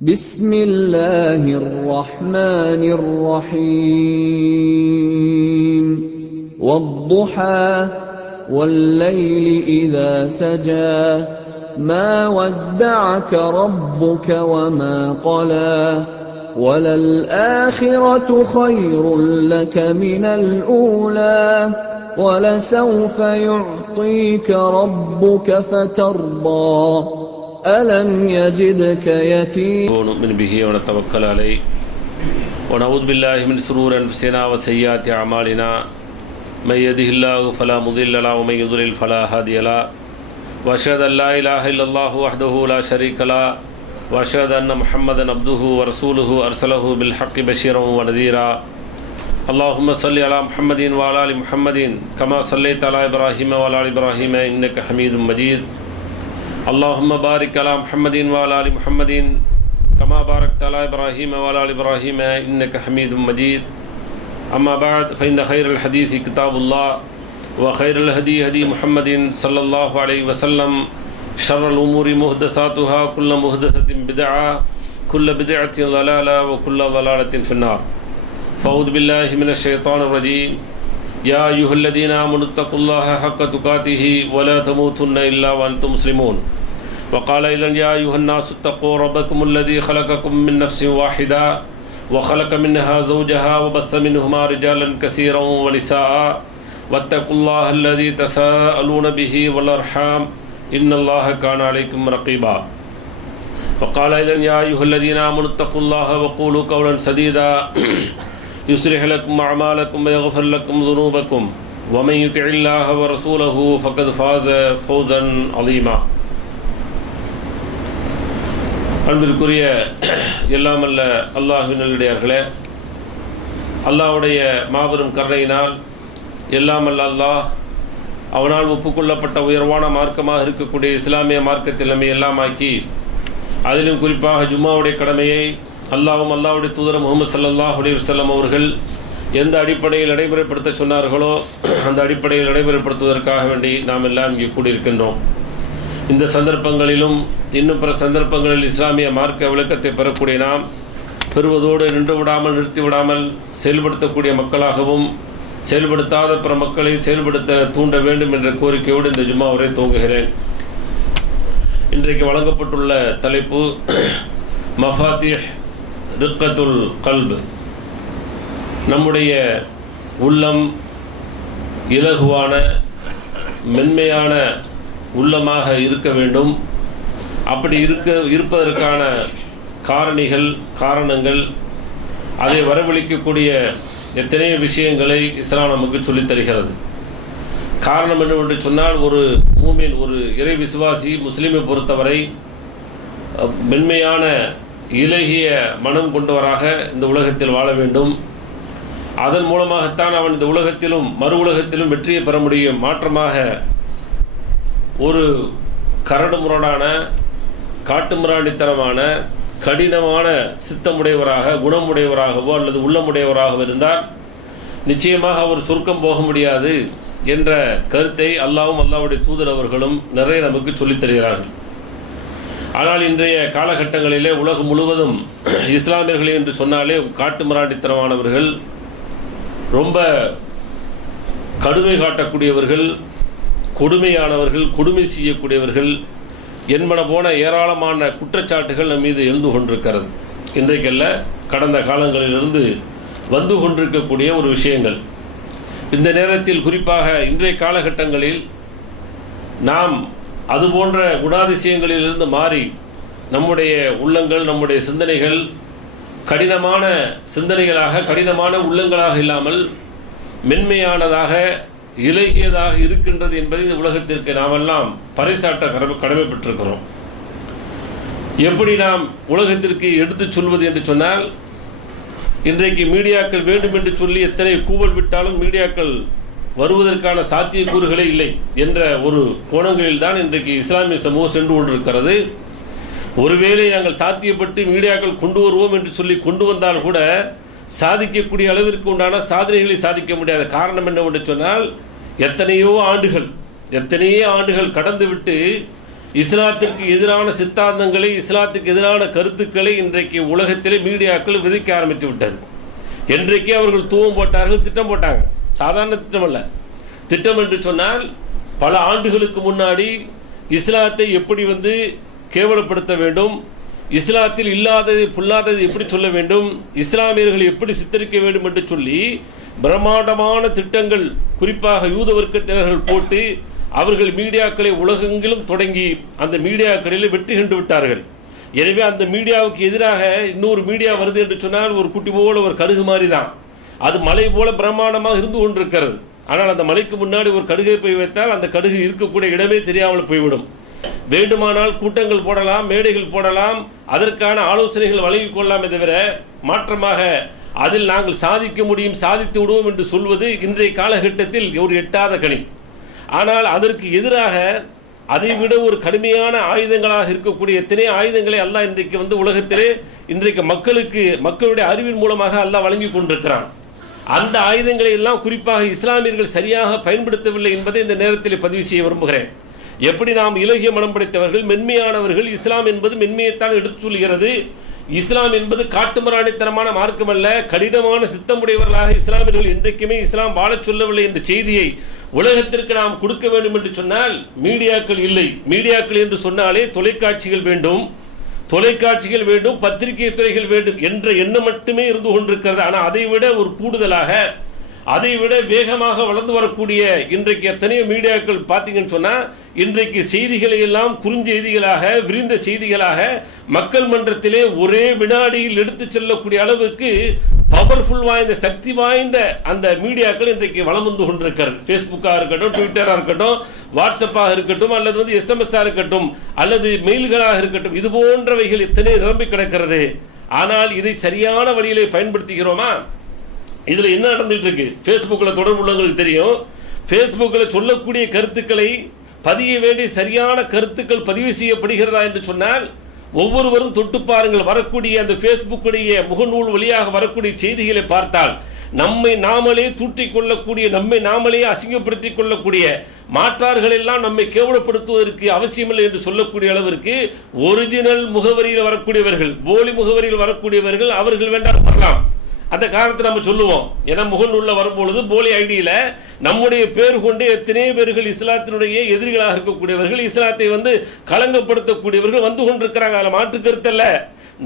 بسم الله الرحمن الرحيم والضحى والليل إذا سجى ما ودعك ربك وما قلى وللآخرة خير لك من الأولى ولسوف يعطيك ربك فترضى ألم يجدك يتيما ونؤمن به ونتوكل عليه ونعوذ بالله من شرور أنفسنا وسيئات أعمالنا من يهده الله فلا مضل له ومن يضلل فلا هادي له وأشهد أن لا إله إلا الله وحده لا شريك له وأشهد أن محمدا عبده ورسوله أرسله بالحق بشيرا ونذيرا اللهم صل على محمد وعلى آل محمد كما صليت على إبراهيم وعلى آل إبراهيم إنك حميد مجيد اللهم بارك على محمد وعلى آل محمد كما باركت على إبراهيم وعلى آل إبراهيم إنك حميد مجيد أما بعد فإن خير الحديث كتاب الله وخير الهدي هدي محمد صلى الله عليه وسلم شر الأمور محدثاتها كل محدثة بدعة كل بدعة ضلالة وكل ضلالة في النار فأعوذ بالله من الشيطان الرجيم يا أيها الذين آمنوا اتقوا الله حق تقاته ولا تموتن إلا وأنتم مسلمون وقال أيضا يا أيها الناس اتقوا ربكم الذي خلقكم من نفس واحدة وخلق منها زوجها وبث منهما رجالا كثيرا ونساء واتقوا الله الذي تساءلون به والأرحام إن الله كان عليكم رقيبا وقال أيضا يا أيها الذين آمنوا اتقوا الله وقولوا قولا سديدا يصلح لكم أعمالكم ويغفر لكم ذنوبكم ومن يطع الله ورسوله فقد فاز فوزا عظيما அன்பிற்குரிய எல்லாமல்ல அல்லாஹ்வின் நல்லடியார்களே, அல்லாஹ்வுடைய மாபெரும் கருணையினால் எல்லாமல்ல அல்லாஹ் அவனால் ஒப்புக்கொள்ளப்பட்ட உயர்வான மார்க்கமாக இருக்கக்கூடிய இஸ்லாமிய மார்க்கத்தில் நம்மை எல்லாமாக்கி, அதிலும் குறிப்பாக ஜும்மாவுடைய கடமையை அல்லாஹ்வும் அல்லாஹ்வுடைய தூதர் முஹம்மது ஸல்லல்லாஹு அலைஹி வஸல்லம் அவர்கள் எந்த அடிப்படையில் நடைமுறைப்படுத்த சொன்னார்களோ அந்த அடிப்படையில் நடைமுறைப்படுத்துவதற்காக வேண்டி நாம் எல்லாம் இங்கே கூடியிருக்கின்றோம். இந்த சந்தர்ப்பங்களிலும் இன்னும் பிற சந்தர்ப்பங்களில் இஸ்லாமிய மார்க்க விளக்கத்தை பெறக்கூடிய நாம் பெறுவதோடு நின்று விடாமல் நிறுத்தி விடாமல் செயல்படுத்தக்கூடிய மக்களாகவும் செயல்படுத்தாத பிற மக்களை செயல்படுத்த தூண்ட வேண்டும் என்ற கோரிக்கையோடு இந்த ஜும்மா உரை துவங்குகிறேன். இன்றைக்கு வழங்கப்பட்டுள்ள தலைப்பு மஃபாத்திஹ் ரிக்கத்துல் கல்ப். நம்முடைய உள்ளம் இலகுவான மென்மையான உள்ளமாக இருக்க வேண்டும். அப்படி இருப்பதற்கான காரணங்கள் அதை வரவழைக்கக்கூடிய எத்தனையோ விஷயங்களை இஸ்லாம் நமக்கு சொல்லித் தருகிறது. காரணம் என்னவென்று சொன்னால், ஒரு மூமின், ஒரு இறை விசுவாசி முஸ்லீமை பொறுத்தவரை மென்மையான இலகிய மனம் கொண்டவராக இந்த உலகத்தில் வாழ வேண்டும். அதன் மூலமாகத்தான் அவன் இந்த உலகத்திலும் மறு உலகத்திலும் வெற்றியை பெற முடியும். மாற்றமாக ஒரு கரடுமுரடான காட்டுமிராண்டித்தனமான கடினமான சித்தமுடையவராக குணமுடையவராகவோ அல்லது உள்ளமுடையவராகவோ இருந்தால் நிச்சயமாக அவர் சொர்க்கம் போக முடியாது என்ற கருத்தை அல்லாஹ்வும் அல்லாஹ்வுடைய தூதர் அவர்களும் நிறைய நமக்கு சொல்லித் தருகிறார்கள். ஆனால் இன்றைய காலகட்டங்களிலே உலகம் முழுவதும் இஸ்லாமியர்கள் என்று சொன்னாலே காட்டுமிராண்டித்தனமானவர்கள், ரொம்ப கடுமை காட்டக்கூடியவர்கள், கொடுமையானவர்கள், கொடுமை செய்யக்கூடியவர்கள் என்பன போன ஏராளமான குற்றச்சாட்டுகள் நம் மீது எழுந்து கொண்டிருக்கிறது. இன்றைக்கல்ல, கடந்த காலங்களிலிருந்து வந்து கொண்டிருக்கக்கூடிய ஒரு விஷயங்கள். இந்த நேரத்தில் குறிப்பாக இன்றைய காலகட்டங்களில் நாம் அதுபோன்ற குணாதிசயங்களிலிருந்து மாறி நம்முடைய உள்ளங்கள், நம்முடைய சிந்தனைகள் கடினமான சிந்தனைகளாக, கடினமான உள்ளங்களாக இல்லாமல் மென்மையானதாக, இலகியதாக இருக்கின்றது என்பதை இந்த உலகத்திற்கு நாமெல்லாம் பறைசாட்ட கடமைப்பட்டிருக்கிறோம். எப்படி நாம் உலகத்திற்கு எடுத்துச் சொல்வது என்று சொன்னால், இன்றைக்கு மீடியாக்கள் வேண்டும் என்று சொல்லி எத்தனை கூவல் விட்டாலும் மீடியாக்கள் வருவதற்கான சாத்தியக்கூறுகளே இல்லை என்ற ஒரு கோணங்களில் தான் இன்றைக்கு இஸ்லாமிய சமூகம் சென்று கொண்டிருக்கிறது. ஒருவேளை நாங்கள் சாத்தியப்பட்டு மீடியாக்கள் கொண்டு வருவோம் என்று சொல்லி கொண்டு வந்தால் கூட சாதிக்கக்கூடிய அளவிற்கு உண்டான சாதனைகளை சாதிக்க முடியாத காரணம் என்னவென்று சொன்னால், எத்தனையோ ஆண்டுகள் கடந்துவிட்டு இஸ்லாத்திற்கு எதிரான சித்தாந்தங்களை, இஸ்லாத்துக்கு எதிரான கருத்துக்களை இன்றைக்கு உலகத்திலே மீடியாக்கள் விதிக்க ஆரம்பித்து விட்டது. என்றைக்கே அவர்கள் தூவம் போட்டார்கள், திட்டம் போட்டாங்க. சாதாரண திட்டம் அல்ல. திட்டம் என்று சொன்னால் பல ஆண்டுகளுக்கு முன்னாடி இஸ்லாத்தை எப்படி கேவலப்படுத்த வேண்டும், இஸ்லாத்தில் இல்லாததை பொல்லாததை எப்படி சொல்ல வேண்டும், இஸ்லாமியர்களை எப்படி சித்தரிக்க வேண்டும் என்று சொல்லி பிரம்மாண்டமான திட்டங்கள் குறிப்பாக யூத வர்க்கத்தினர்கள் போட்டு அவர்கள் மீடியாக்களை உலகெங்கிலும் தொடங்கி அந்த மீடியாக்களில் வெற்றி கண்டு விட்டார்கள். எனவே அந்த மீடியாவுக்கு எதிராக இன்னொரு மீடியா வருது என்று சொன்னால் ஒரு குட்டி போல ஒரு கடுகு மாதிரி தான். அது மலை போல பிரம்மாண்டமாக இருந்து கொண்டிருக்கிறது. ஆனால் அந்த மலைக்கு முன்னாடி ஒரு கடுகை போய் வைத்தால் அந்த கடுகு இருக்கக்கூடிய இடமே தெரியாமல் போய்விடும். வேண்டுமானால் கூட்டங்கள் போடலாம், மேடைகள் போடலாம், அதற்கான ஆலோசனைகள் வழங்கிக் கொள்ளலாமே தவிர மாற்றமாக அதில் நாங்கள் சாதிக்க முடியும், சாதித்து விடுவோம் என்று சொல்வது இன்றைய காலகட்டத்தில் ஒரு எட்டாத கனி. ஆனால் அதற்கு எதிராக அதைவிட ஒரு கடுமையான ஆயுதங்களாக இருக்கக்கூடிய எத்தனை ஆயுதங்களை அல்லாஹ் இன்றைக்கு உலகத்திலே இன்றைக்கு மக்களுடைய அறிவின் மூலமாக அல்லாஹ் வழங்கி கொண்டிருக்கிறான். அந்த ஆயுதங்களை எல்லாம் குறிப்பாக இஸ்லாமியர்கள் சரியாக பயன்படுத்தவில்லை என்பதை இந்த நேரத்தில் பதிவு செய்ய விரும்புகிறேன். எப்படி நாம் இலகிய மனம் படைத்தவர்கள், மென்மையானவர்கள், இஸ்லாம் என்பது மென்மையைத்தான் எடுத்து சொல்கிறது. இஸ்லாம் என்பது காட்டுமிராணித்தனமான மார்க்கம் அல்ல, கடினமான சித்தமுடையவர்களாக இஸ்லாமியர்கள் என்றைக்குமே இஸ்லாம் வாழச் சொல்லவில்லை என்ற செய்தியை உலகத்திற்கு நாம் கொடுக்க வேண்டும் என்று சொன்னால் மீடியாக்கள் இல்லை. மீடியாக்கள் என்று சொன்னாலே தொலைக்காட்சிகள் வேண்டும், பத்திரிகை துறைகள் வேண்டும் என்ற எண்ணம் மட்டுமே இருந்து கொண்டிருக்கிறது. ஆனால் அதைவிட ஒரு கூடுதலாக, அதைவிட வேகமாக வளர்ந்து வரக்கூடிய இன்றைக்கு எத்தனையோ மீடியாக்கள் பார்த்தீங்கன்னு சொன்னால் இன்றைக்கு செய்திகளை எல்லாம் குறுஞ்செய்திகளாக, விரிந்த செய்திகளாக மக்கள் மன்றத்திலே ஒரே வினாடியில் எடுத்து செல்லக்கூடிய அளவுக்கு பவர்ஃபுல் வாய்ந்த, சக்தி வாய்ந்த அந்த மீடியாக்கள் இன்றைக்கு வளம் வந்து கொண்டிருக்கிறது. ஃபேஸ்புக்காக இருக்கட்டும், ட்விட்டராக இருக்கட்டும், வாட்ஸ்அப்பாக இருக்கட்டும், அல்லது எஸ்எம்எஸ்ஸாக இருக்கட்டும், அல்லது மெயில்களாக இருக்கட்டும், இது போன்றவைகள் எத்தனை நிரம்பி கிடக்கிறது. ஆனால் இதை சரியான வழியிலே பயன்படுத்துகிறோமா? இதில் என்ன நடந்துட்டு இருக்கு? ஃபேஸ்புக்கில் தொடர்பு உள்ளவங்களுக்கு தெரியும். ஃபேஸ்புக்கில் சொல்லக்கூடிய கருத்துக்களை பதிய வேண்டிய சரியான கருத்துக்கள் பதிவு செய்யப்படுகிறதா என்று சொன்னால் ஒவ்வொருவரும் தொட்டு பாருங்கள். வரக்கூடிய அந்த ஃபேஸ்புக்குடைய முகநூல் வழியாக வரக்கூடிய செய்திகளை பார்த்தால் நம்மை நாமளே தூற்றிக் கொள்ளக்கூடிய, நம்மை நாமளே அசிங்கப்படுத்திக் கொள்ளக்கூடிய, மாற்றார்கள் எல்லாம் நம்மை கேவலப்படுத்துவதற்கு அவசியமில்லை என்று சொல்லக்கூடிய அளவிற்கு ஒரிஜினல் முகவரியில் வரக்கூடியவர்கள், போலி முகவரியில் வரக்கூடியவர்கள் அவர்கள் வேண்டாம் வரலாம். அந்த காரணத்தை நம்ம சொல்லுவோம். ஏன்னா முகநூல்ல வரும்பொழுது போலி ஐடியில நம்முடைய பேர் கொண்டு எத்தனை பேர்கள் இஸ்லாத்தினுடைய எதிரிகளாக இருக்கக்கூடியவர்கள், இஸ்லாத்தை களங்கப்படுத்தக்கூடியவர்கள் வந்து கொண்டிருக்கிறாங்க. அதில் மாற்று கருத்தல்ல.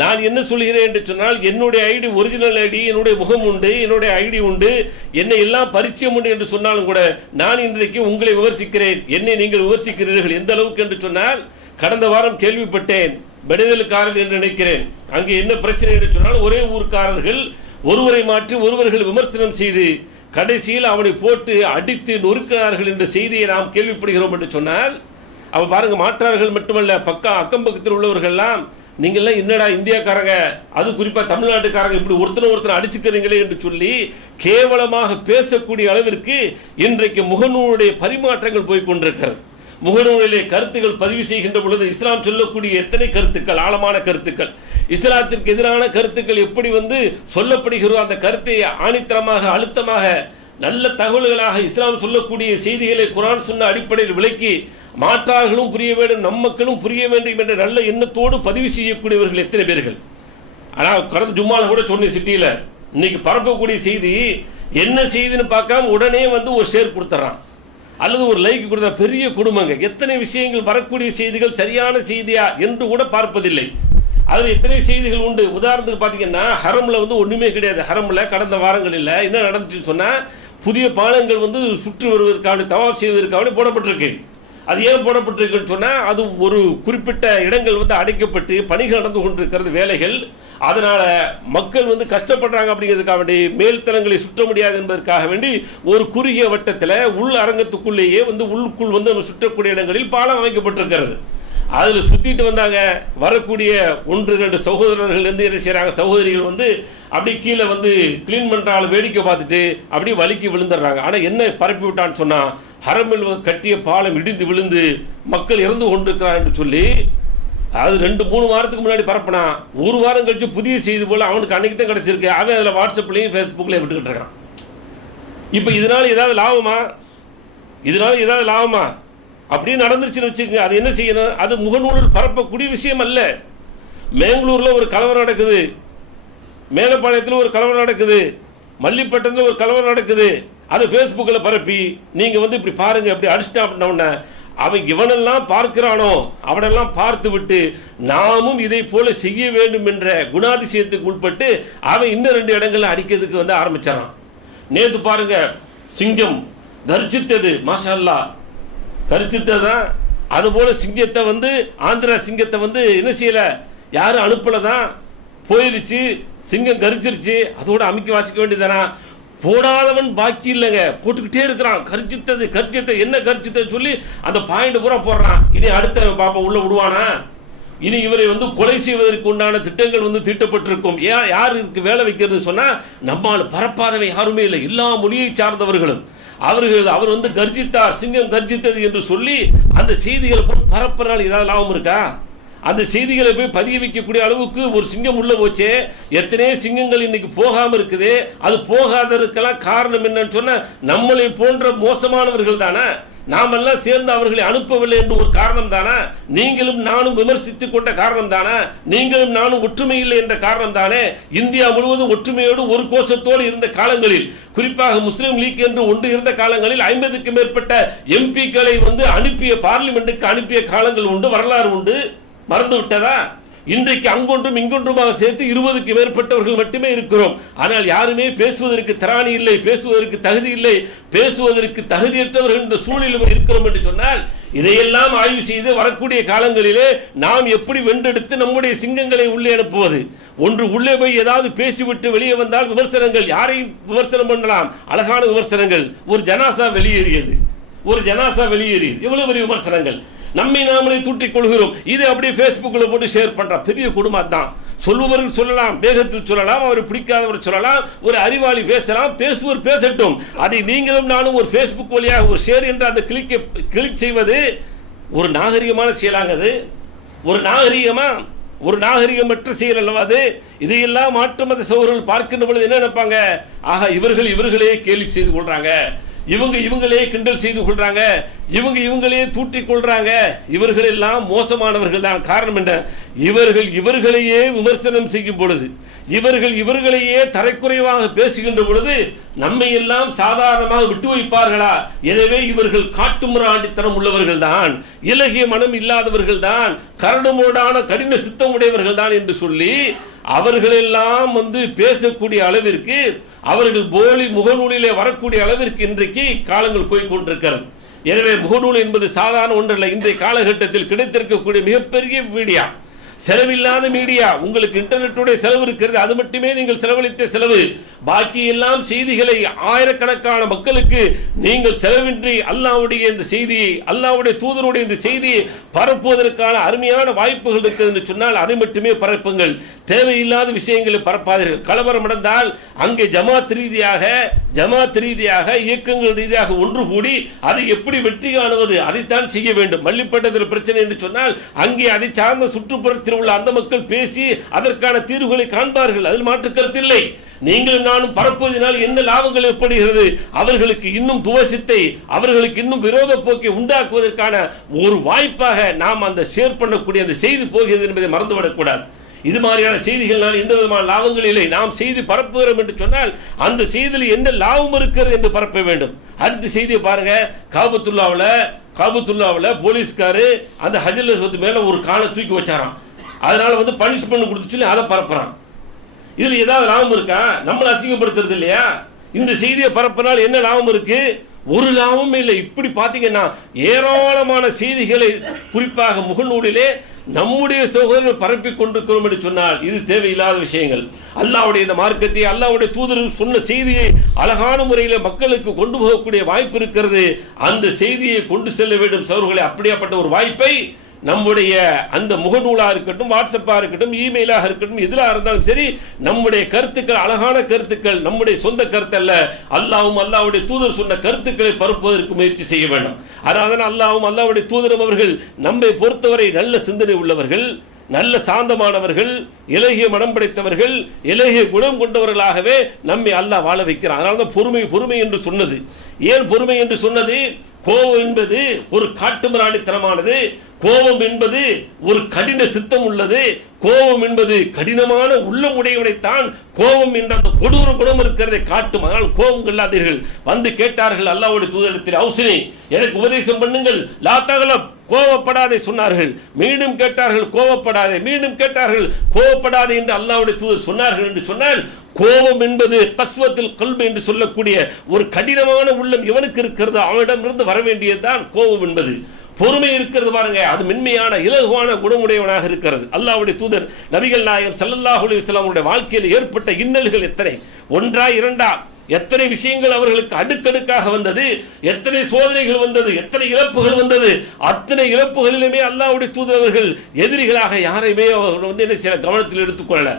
நான் என்ன சொல்கிறேன் என்று சொன்னால் என்னுடைய ஐடி ஒரிஜினல் ஐடி, என்னுடைய முகம் உண்டு, என்னுடைய ஐடி உண்டு, என்னை எல்லாம் பரிச்சயம் உண்டு என்று சொன்னாலும் கூட நான் இன்றைக்கு உங்களை விமர்சிக்கிறேன். என்னை நீங்கள் விமர்சிக்கிறீர்கள் எந்த அளவுக்கு என்று சொன்னால் கடந்த வாரம் கேள்விப்பட்டேன். விடுதலுக்காரர்கள் என்று நினைக்கிறேன். அங்கே என்ன பிரச்சனை என்று சொன்னால் ஒரே ஊர்க்காரர்கள் ஒருவரை மாற்றி ஒருவர்கள் விமர்சனம் செய்து கடைசியில் அவனை போட்டு அடித்து நொறுக்கிறார்கள் என்ற செய்தியை நாம் கேள்விப்படுகிறோம் என்று சொன்னால் அவ பாருங்க, மாற்றார்கள் மட்டுமல்ல, அக்கம் பக்கத்தில் உள்ளவர்கள்லாம் நீங்கள்லாம் என்னடா இந்தியாக்காரங்க, அது குறிப்பாக தமிழ்நாட்டுக்காரங்க இப்படி ஒருத்தனை அடிச்சுக்கிறீங்களே என்று சொல்லி கேவலமாக பேசக்கூடிய அளவிற்கு இன்றைக்கு முகநூலுடைய பரிமாற்றங்கள் போய்கொண்டிருக்கிறது. முகநூலிலே கருத்துக்கள் பதிவு செய்கின்ற பொழுது இஸ்லாம் சொல்லக்கூடிய எத்தனை கருத்துக்கள், ஆழமான கருத்துக்கள், இஸ்லாத்திற்கு எதிரான கருத்துக்கள் எப்படி சொல்லப்படுகிறோ அந்த கருத்தை ஆணித்தரமாக, அழுத்தமாக, நல்ல தகவல்களாக இஸ்லாம் சொல்லக்கூடிய செய்திகளை குர்ஆன் சொன்ன அடிப்படையில் விளக்கி மாற்றார்களும் புரிய வேண்டும், நம் மக்களும் புரிய வேண்டும் என்ற நல்ல எண்ணத்தோடு பதிவு செய்யக்கூடியவர்கள் எத்தனை பேர்கள். ஆனால் கடந்த ஜும்மால கூட சொன்ன சிட்டியில் இன்னைக்கு பரப்பக்கூடிய செய்தி என்ன செய்தின்னு பார்க்காம உடனே ஒரு ஷேர் கொடுத்துறான் அல்லது ஒரு லைக் கொடுத்தா. பெரிய குடும்பங்க, எத்தனை விஷயங்கள் வரக்கூடிய செய்திகள் சரியான செய்தியா என்று கூட பார்ப்பதில்லை. அதில் எத்தனை செய்திகள் உண்டு. உதாரணத்துக்கு பார்த்தீங்கன்னா ஹரம்ல ஒன்றுமே கிடையாது. ஹரம்ல கடந்த வாரங்களில் என்ன நடந்துச்சுன்னு சொன்னால் புதிய பாலங்கள் சுற்றி வருவதற்கான, தவாப் செய்வதற்கான போடப்பட்டிருக்கு. அது ஏன் போடப்பட்டிருக்குன்னு சொன்னால் அது ஒரு குறிப்பிட்ட இடங்கள் அடைக்கப்பட்டு பணிகள் நடந்து கொண்டிருக்கிறது, வேலைகள். அதனால மக்கள் கஷ்டப்படுறாங்க அப்படிங்கிறதுக்காக வேண்டி மேல்தளங்களை சுற்ற முடியாது என்பதற்காக வேண்டி ஒரு குறுகிய வட்டத்தில் உள் அரங்கத்துக்குள்ளேயே உள்ளுக்குள் நம்ம சுற்றக்கூடிய இடங்களில் பாலம் அமைக்கப்பட்டிருக்கிறது. அதில் சுற்றிட்டு வந்தாங்க. வரக்கூடிய 1-2 சகோதரர்கள் என்ன செய்கிறாங்க, சகோதரிகள் அப்படி கீழே கிளீன் பண்ணுறாங்க, வேடிக்கை பார்த்துட்டு அப்படி வலிக்கு விழுந்துடுறாங்க. ஆனால் என்ன பரப்பி விட்டான்னு சொன்னால் ஹரமில் கட்டிய பாலம் இடிந்து விழுந்து மக்கள் இறந்து கொண்டிருக்கிறார் என்று சொல்லி அது 2-3 வாரத்துக்கு முன்னாடி பரப்பினா, ஒரு வாரம் கழிச்சு புதிய செய்தி போல அவனுக்கு அன்னைக்கு தான் கிடைச்சிருக்கு. அவன் அதில் வாட்ஸ்அப்லையும் ஃபேஸ்புக்லையும் விட்டுக்கிட்டு இருக்கான். இப்போ இதனால ஏதாவது லாபமா? அப்படியே நடந்துருச்சுன்னு வச்சுக்கோங்க, அது என்ன செய்யணும்? அது முகநூலில் பரப்பக்கூடிய விஷயம் அல்ல. மேங்களூரில் ஒரு கலவரம் நடக்குது, மேலப்பாளையத்தில் ஒரு கலவரம் நடக்குது, மல்லிப்பட்டத்தில் ஒரு கலவரம் நடக்குது, அதை ஃபேஸ்புக்கில் பரப்பி நீங்கள் வந்து இப்படி பாருங்கள் அப்படி அடிச்சிட்டா அப்படின்னோடனே அவன் இவனெல்லாம் பார்க்கிறானோ அவனெல்லாம் பார்த்து விட்டு நாமும் இதை போல செய்ய வேண்டும் என்ற குணாதிசயத்துக்கு உட்பட்டு அவன் இன்னும் 2 இடங்கள்ல அடிக்கிறதுக்கு வந்து ஆரம்பிச்சான். நேற்று பாருங்க, சிங்கம் கர்ஜித்தது, மாஷா அல்லாஹ் கர்ஜித்ததான். அதுபோல சிங்கத்தை வந்து ஆந்திரா சிங்கத்தை வந்து என்ன செய்யல, யாரும் அனுப்பலதான், போயிருச்சு, சிங்கம் கர்ஜிருச்சு, அதோட அமைக்க வாசிக்க வேண்டியதானா? போடாதவன் பாக்கி இல்லைங்க, போட்டுக்கிட்டே இருக்கிறான். கர்ஜித்தது கர்ஜித்தது, என்ன கர்ஜித்தது சொல்லி அந்த பாயிண்ட் பூரா போடுறான். இனி அடுத்த பாப்பா உள்ள விடுவானா? இனி இவரை வந்து கொலை செய்வதற்கு உண்டான திட்டங்கள் வந்து தீட்டப்பட்டிருக்கும். யார் இதுக்கு வேலை வைக்கிறது சொன்னா, நம்மால் பரப்பாதவை யாருமே இல்லை, எல்லா மொழியை சார்ந்தவர்களும். அவர் வந்து கர்ஜித்தார், சிங்கம் கர்ஜித்தது என்று சொல்லி அந்த செய்திகளை போட்டு பரப்புறனால ஏதாவது லாபம் இருக்கா? அந்த செய்திகளை போய் பதிய வைக்கக்கூடிய அளவுக்கு ஒரு சிங்கம் உள்ள போச்சே. எத்தனையோ சிங்கங்கள் இன்னைக்கு போகாம இருக்குது. அது போகாததுக்கெல்லாம் காரணம் என்னன்னு சொன்னா, நம்மளை போன்ற மோசமானவர்கள் தானே, நாமெல்லாம் சேர்ந்து அவர்களை அனுப்பவில்லை என்று ஒரு காரணம் தானே, நீங்களும் நானும் விமர்சித்துக் கொண்ட காரணம் தானே, நீங்களும் நானும் ஒற்றுமை இல்லை என்ற காரணம் தானே. இந்தியா முழுவதும் ஒற்றுமையோடு ஒரு கோஷத்தோடு இருந்த காலங்களில், குறிப்பாக முஸ்லிம் லீக் என்று ஒன்று இருந்த காலங்களில் 50க்கும் மேற்பட்ட எம்பிக்களை வந்து அனுப்பிய, பார்லிமெண்ட்டுக்கு அனுப்பிய காலங்கள் உண்டு, வரலாறு உண்டு. மறந்து விட்டதா? இன்றைக்கு அங்கொன்றும் இங்கொன்றுமாக சேர்த்து 20க்கு மேற்பட்டவர்கள் மட்டுமே இருக்கிறோம். ஆனால் யாருமே பேசுவதற்கு திராணி இல்லை, பேசுவதற்கு தகுதி இல்லை, பேசுவதற்கு தகுதியற்றவர்கள் இந்த சூழலில் இருக்கிறோம் என்று சொன்னால், இதையெல்லாம் ஆய்வு செய்து வரக்கூடிய காலங்களிலே நாம் எப்படி வென்றெடுத்து நம்முடைய சிங்கங்களை உள்ளே அனுப்புவது? ஒன்று உள்ளே போய் ஏதாவது பேசிவிட்டு வெளியே வந்தால் விமர்சனங்கள், யாரையும் விமர்சனம் பண்ணலாம், அழகான விமர்சனங்கள். ஒரு ஜனாசா வெளியேறியது, எவ்வளவு பெரிய விமர்சனங்கள். நம்மை நாமளே தூற்றிக் கொள்கிறோம். இதை அப்படியே ஃபேஸ்புக்கில் போட்டு ஷேர் பண்ற பெரிய குடும்பம் தான். சொல்லுவர்கள் சொல்லலாம், வேகத்தில் சொல்லலாம், அவர் பிடிக்காதவர் சொல்லலாம், ஒரு அறிவாளி பேசலாம், பேசுவர் பேசட்டும். அதை நீங்களும் நானும் ஒரு ஃபேஸ்புக் வழியாக ஒரு ஷேர் என்ற அந்த கிளிக் செய்வது ஒரு நாகரிகமான செயலாங்க. அது ஒரு நாகரிகமற்ற செயல் அல்லவா அது? இதையெல்லாம் மாற்று மத சகோதரர்கள் பார்க்கின்ற பொழுது என்ன நினைப்பாங்க? ஆக இவர்களே கேலி செய்து கொள்றாங்க, இவங்களே கிண்டல் செய்து கொள்றாங்க, இவங்களே தூற்றிக் கொள்றாங்க, இவர்கள் எல்லாம் மோசமானவர்கள் தான். காரணம் என்ன? இவர்களையே விமர்சனம் செய்யும் பொழுது, இவர்களையே தரைக்குறைவாக பேசுகின்ற பொழுது நம்மை எல்லாம் சாதாரணமாக விட்டு வைப்பார்களா? எனவே இவர்கள் காட்டுமிராண்டித்தனம் உள்ளவர்கள் தான், இலகிய மனம் இல்லாதவர்கள் தான், கரடுமுரடான கடின சித்தம் உடையவர்கள் தான் என்று சொல்லி அவர்களெல்லாம் வந்து பேசக்கூடிய அளவிற்கு, அவர்கள் போலி முகநூலிலே வரக்கூடிய அளவிற்கு இன்றைக்கு காலங்கள் போய் கொண்டிருக்கிறது. எனவே முகநூல் என்பது சாதாரண ஒன்றல்ல. இன்றைய காலகட்டத்தில் கிடைத்திருக்கக்கூடிய மிகப்பெரிய மீடியா, செலவில்லாத மீடியா. உங்களுக்கு இன்டர்நெட்டுடைய செலவு இருக்கிறது, அது மட்டுமே நீங்கள் செலவழித்த செலவு. பாக்கி எல்லாம் செய்திகளை ஆயிரக்கணக்கான மக்களுக்கு நீங்கள் செலவின்றி அல்லாஹ்வுடைய இந்த செய்தியை, அல்லாஹ்வுடைய தூதருடைய இந்த செய்தியை பரப்புவதற்கான அருமையான வாய்ப்புகள் இருக்கிறது என்று சொன்னால் அதை மட்டுமே பரப்புங்கள். தேவையில்லாத விஷயங்களை பரப்பாதீர்கள். கலவரம் நடந்தால் அங்கே ஜமாத் ரீதியாக இயக்கங்கள் ரீதியாக ஒன்று கூடி அதை எப்படி வெற்றி காணுவது, அதைத்தான் செய்ய வேண்டும். மல்லிப்பட்டத்தில் பிரச்சனை என்று சொன்னால் அங்கே அதை சார்ந்த சுற்றுப்புறத்தில் உள்ள அந்த மக்கள் பேசி அதற்கான தீர்வுகளை காண்பார்கள், அதில் மாற்று கருத்தில்லை. நீங்களும் நானும் பரப்புவதனால் என்ன லாபங்கள் ஏற்படுகிறது? அவர்களுக்கு இன்னும் துவசித்தை, அவர்களுக்கு இன்னும் விரோத போக்கை உண்டாக்குவதற்கான ஒரு வாய்ப்பாக நாம் அந்த ஷேர் பண்ணக்கூடிய அந்த செய்தி போகிறது என்பதை மறந்துவிடக்கூடாது. இது மாதிரியான செய்திகளால் எந்த விதமான லாபங்கள் இல்லை. நாம் செய்தி பரப்புகிறோம் என்று சொன்னால் அந்த செய்தியில் என்ன லாபம் இருக்கிறது என்று பரப்ப வேண்டும். அடுத்த செய்தியை பாருங்க. காபத்துல்லாவில் போலீஸ்காரு அந்த ஹஜ்ஜல் அஸ்வத் மேல ஒரு காலை தூக்கி வச்சாராம். அதனால வந்து பனிஷ்மெண்ட் கொடுத்து சொல்லி அதை பரப்புறான். இதுல ஏதாவது லாபம் இருக்கா? நம்மளை அசிங்கப்படுத்துறது இல்லையா? இந்த செய்தியை பரப்பினால் என்ன லாபம் இருக்கு? ஒரு லாபம் இல்லை. இப்படி பார்த்தீங்கன்னா ஏராளமான செய்திகளை குறிப்பாக முகநூலிலே நம்முடைய சகோதரர்கள் பரப்பி கொண்டிருக்கிறோம் என்று சொன்னால் இது தேவையில்லாத விஷயங்கள். அல்லாஹ்வுடைய இந்த மார்க்கத்தை, அல்லாஹ்வுடைய தூதர் சொன்ன செய்தியை அழகான முறையில் மக்களுக்கு கொண்டு போகக்கூடிய வாய்ப்பு இருக்கிறது. அந்த செய்தியை கொண்டு செல்ல வேண்டும் சகோதரர்களே. அப்படியாப்பட்ட ஒரு வாய்ப்பை நம்முடைய அந்த முகநூலாக இருக்கட்டும், வாட்ஸ்அப்பாக இருக்கட்டும், இமெயிலாக இருக்கட்டும், எதிராக இருந்தாலும் சரி, நம்முடைய கருத்துக்கள் அழகான கருத்துக்கள், நம்முடைய சொந்த கருத்து அல்ல, அல்லாஹ்வும் அல்லாஹ்வுடைய தூதர் சொன்ன கருத்துக்களை பரப்புவதற்கு முயற்சி செய்ய வேண்டும். அதனால அல்லாஹ்வும் அல்லாஹ்வுடைய தூதரும் அவர்கள் நம்மை பொறுத்தவரை நல்ல சிந்தனை உள்ளவர்கள், நல்ல சாந்தமானவர்கள், இலகிய மனம் படைத்தவர்கள், இலகிய குணம் கொண்டவர்களாகவே நம்மை அல்லாஹ் வாழ வைக்கிறார். அதனால தான் பொறுமை என்று சொன்னது. ஏன் பொறுமை என்று சொன்னது? கோபம் என்பது ஒரு காட்டுமிராண்டித்தனமானது, கோபம் என்பது ஒரு கடின சித்தம் உள்ளது, கோபம் என்பது கடினமான உள்ளம் உடையவனைத்தான் கோபம் என்ற அந்த கொடூர குணம் இருக்கிறதை காட்டும். ஆனால் கோபம் கொள்ளாதீர்கள். வந்து கேட்டார்கள் அல்லாஹ்வுடைய தூதரிடத்தில், அவுசினி எனக்கு உபதேசம் பண்ணுங்கள், லா தகலப் கோபப்படாதே சொன்னார்கள். மீண்டும் கேட்டார்கள் கோபப்படாதே, மீண்டும் கேட்டார்கள் கோபப்படாதே என்று அல்லாஹ்வுடைய தூதர் சொன்னார்கள். என்று சொன்னால் கோபம் என்பது கஸ்வத்தில் கல்பு என்று சொல்லக்கூடிய ஒரு கடினமான உள்ளம் எவனுக்கு இருக்கிறது அவனிடமிருந்து வர வேண்டியதுதான் கோபம் என்பது. பொறுமை இருக்கிறது பாருங்க, அது மென்மையான இலகுவான குணமுடையவனாக இருக்கிறது. அல்லாஹ்வுடைய தூதர் நபிகள் நாயகம் ஸல்லல்லாஹு அலைஹி வஸல்லம் வாழ்க்கையில் ஏற்பட்ட இன்னல்கள் எத்தனை, ஒன்றா இரண்டா, எத்தனை விஷயங்கள் அவர்களுக்கு அடுக்கடுக்காக வந்தது, எத்தனை சோதனைகள் வந்தது, எத்தனை இழப்புகள் வந்தது. அத்தனை இழப்புகளிலுமே அல்லாஹ்வுடைய தூதர் அவர்கள் எதிரிகளாக யாரையுமே அவர் வந்து என்ன செய்ய கவனத்தில் எடுத்துக்கொள்ளல.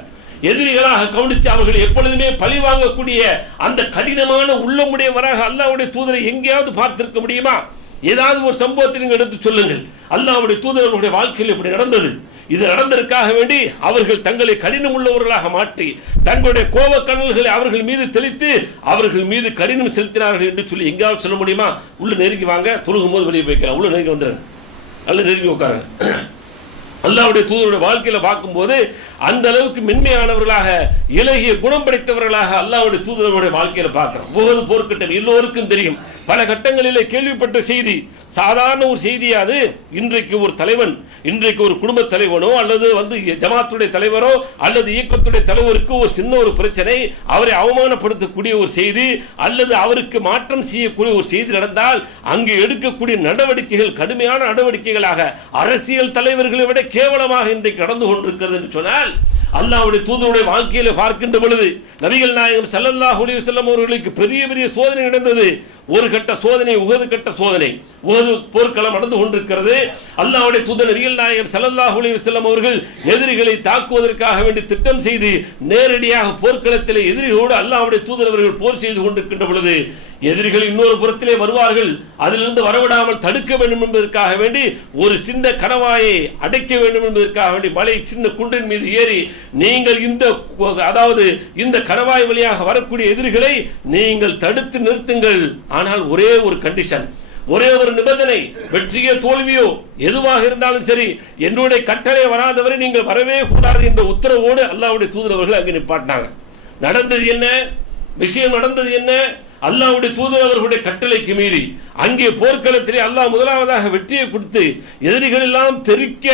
எதிரிகளாக கவனித்து அவர்கள் எப்பொழுதுமே பழி வாங்கக்கூடிய அந்த கடினமான உள்ளமுடையவராக அல்லாஹ்வுடைய தூதரை எங்கேயாவது பார்த்திருக்க முடியுமா? ஏதாவது ஒரு சம்பவத்தை நீங்கள் எடுத்து சொல்லுங்கள். அல்லாஹ்வுடைய தூதர்களுடைய வாழ்க்கையில் இப்படி நடந்தது, இது நடந்ததற்காக வேண்டி அவர்கள் தங்களை கடினம் உள்ளவர்களாக மாற்றி தங்களுடைய கோப கண்ணல்களை அவர்கள் மீது தெளித்து அவர்கள் மீது கடினம் செலுத்தினார்கள் என்று சொல்லி எங்கேயாவது சொல்ல முடியுமா? உள்ள நெருங்கி வாங்க, தொழுகும் போது வெளியே போய்க்கலாம், உள்ள நெருங்கி வந்துடுங்க, நல்ல நெருங்கி உட்காருங்க. அல்லாஹ்வுடைய தூதருடைய வாழ்க்கையில பார்க்கும்போது அந்த அளவுக்கு மென்மையானவர்களாக இலகிய குணம் படைத்தவர்களாக அல்லாஹ்வுடைய தூதருடைய வாழ்க்கையில பார்க்கிறோம். உஹது போர்க்கட்டம் எல்லோருக்கும் தெரியும், பல கட்டங்களிலே கேள்விப்பட்ட செய்தி, சாதாரண ஒரு செய்தியாது. இன்றைக்கு ஒரு தலைவன், இன்றைக்கு ஒரு குடும்ப தலைவனோ அல்லது வந்து ஜமாத்துடைய தலைவரோ அல்லது இயக்கத்துடைய தலைவருக்கு ஒரு சின்ன ஒரு பிரச்சனை, அவரை அவமானப்படுத்தக்கூடிய ஒரு செய்தி அல்லது அவருக்கு மாற்றம் செய்யக்கூடிய ஒரு செய்தி நடந்தால் அங்கு எடுக்கக்கூடிய நடவடிக்கைகள் கடுமையான நடவடிக்கைகளாக அரசியல் தலைவர்களை விட கேவலமாக இன்றைக்கு நடந்து கொண்டிருக்கிறது என்று சொன்னால் அல்லாஹ்வுடைய தூதருடைய வாழ்க்கையில பார்க்கின்ற பொழுது நபிகள் நாயகம் ஸல்லல்லாஹு அலைஹி வஸல்லம் அவர்களுக்கு பெரிய பெரிய சோதனை நடந்தது. ஒரு கட்ட சோதனை உஹது கட்ட சோதனை, உஹது போர்க்களம் நடந்து கொண்டிருக்கிறது. அல்லாஹ்வுடைய தூதர் நபிகள் நாயகம் ஸல்லல்லாஹு அலைஹி வஸல்லம் அவர்கள் எதிரிகளை தாக்குவதற்காக வேண்டி திட்டம் செய்து நேரடியாக போர்க்களத்திலே எதிரிகளோடு அல்லாஹ்வுடைய தூதர் அவர்கள் போர் செய்து கொண்டிருக்கின்ற பொழுது எதிரிகள் இன்னொரு புறத்திலே வருவார்கள், அதிலிருந்து வரவிடாமல் தடுக்க வேண்டும் என்பதற்காக வேண்டி ஒரு சின்ன கணவாயை அடைக்க வேண்டும் என்பதற்காக வேண்டி மலை சின்ன குன்றின் மீது ஏறி நீங்கள் இந்த கணவாய் வழியாக வரக்கூடிய எதிரிகளை நீங்கள் தடுத்து நிறுத்துங்கள். ஆனால் ஒரே ஒரு கண்டிஷன், ஒரே ஒரு நிபந்தனை, வெற்றியோ தோல்வியோ எதுவாக இருந்தாலும் சரி என்னுடைய கட்டளை வராதவரை நீங்கள் வரவே கூடாது என்ற உத்தரவோடு அல்லாஹ்வுடைய தூதர் அவர்கள் அங்கே நிப்பாட்டினாங்க. நடந்தது என்ன விஷயம், நடந்தது என்ன? அல்லாஹ்வுடைய தூதர் அவர்களுடைய கட்டளைக்கு மீறி அங்கே போர்க்களத்திலே அல்லாஹ் முதலாவதாக வெற்றியை கொடுத்து எதிரிகள் எல்லாம் தெரிக்க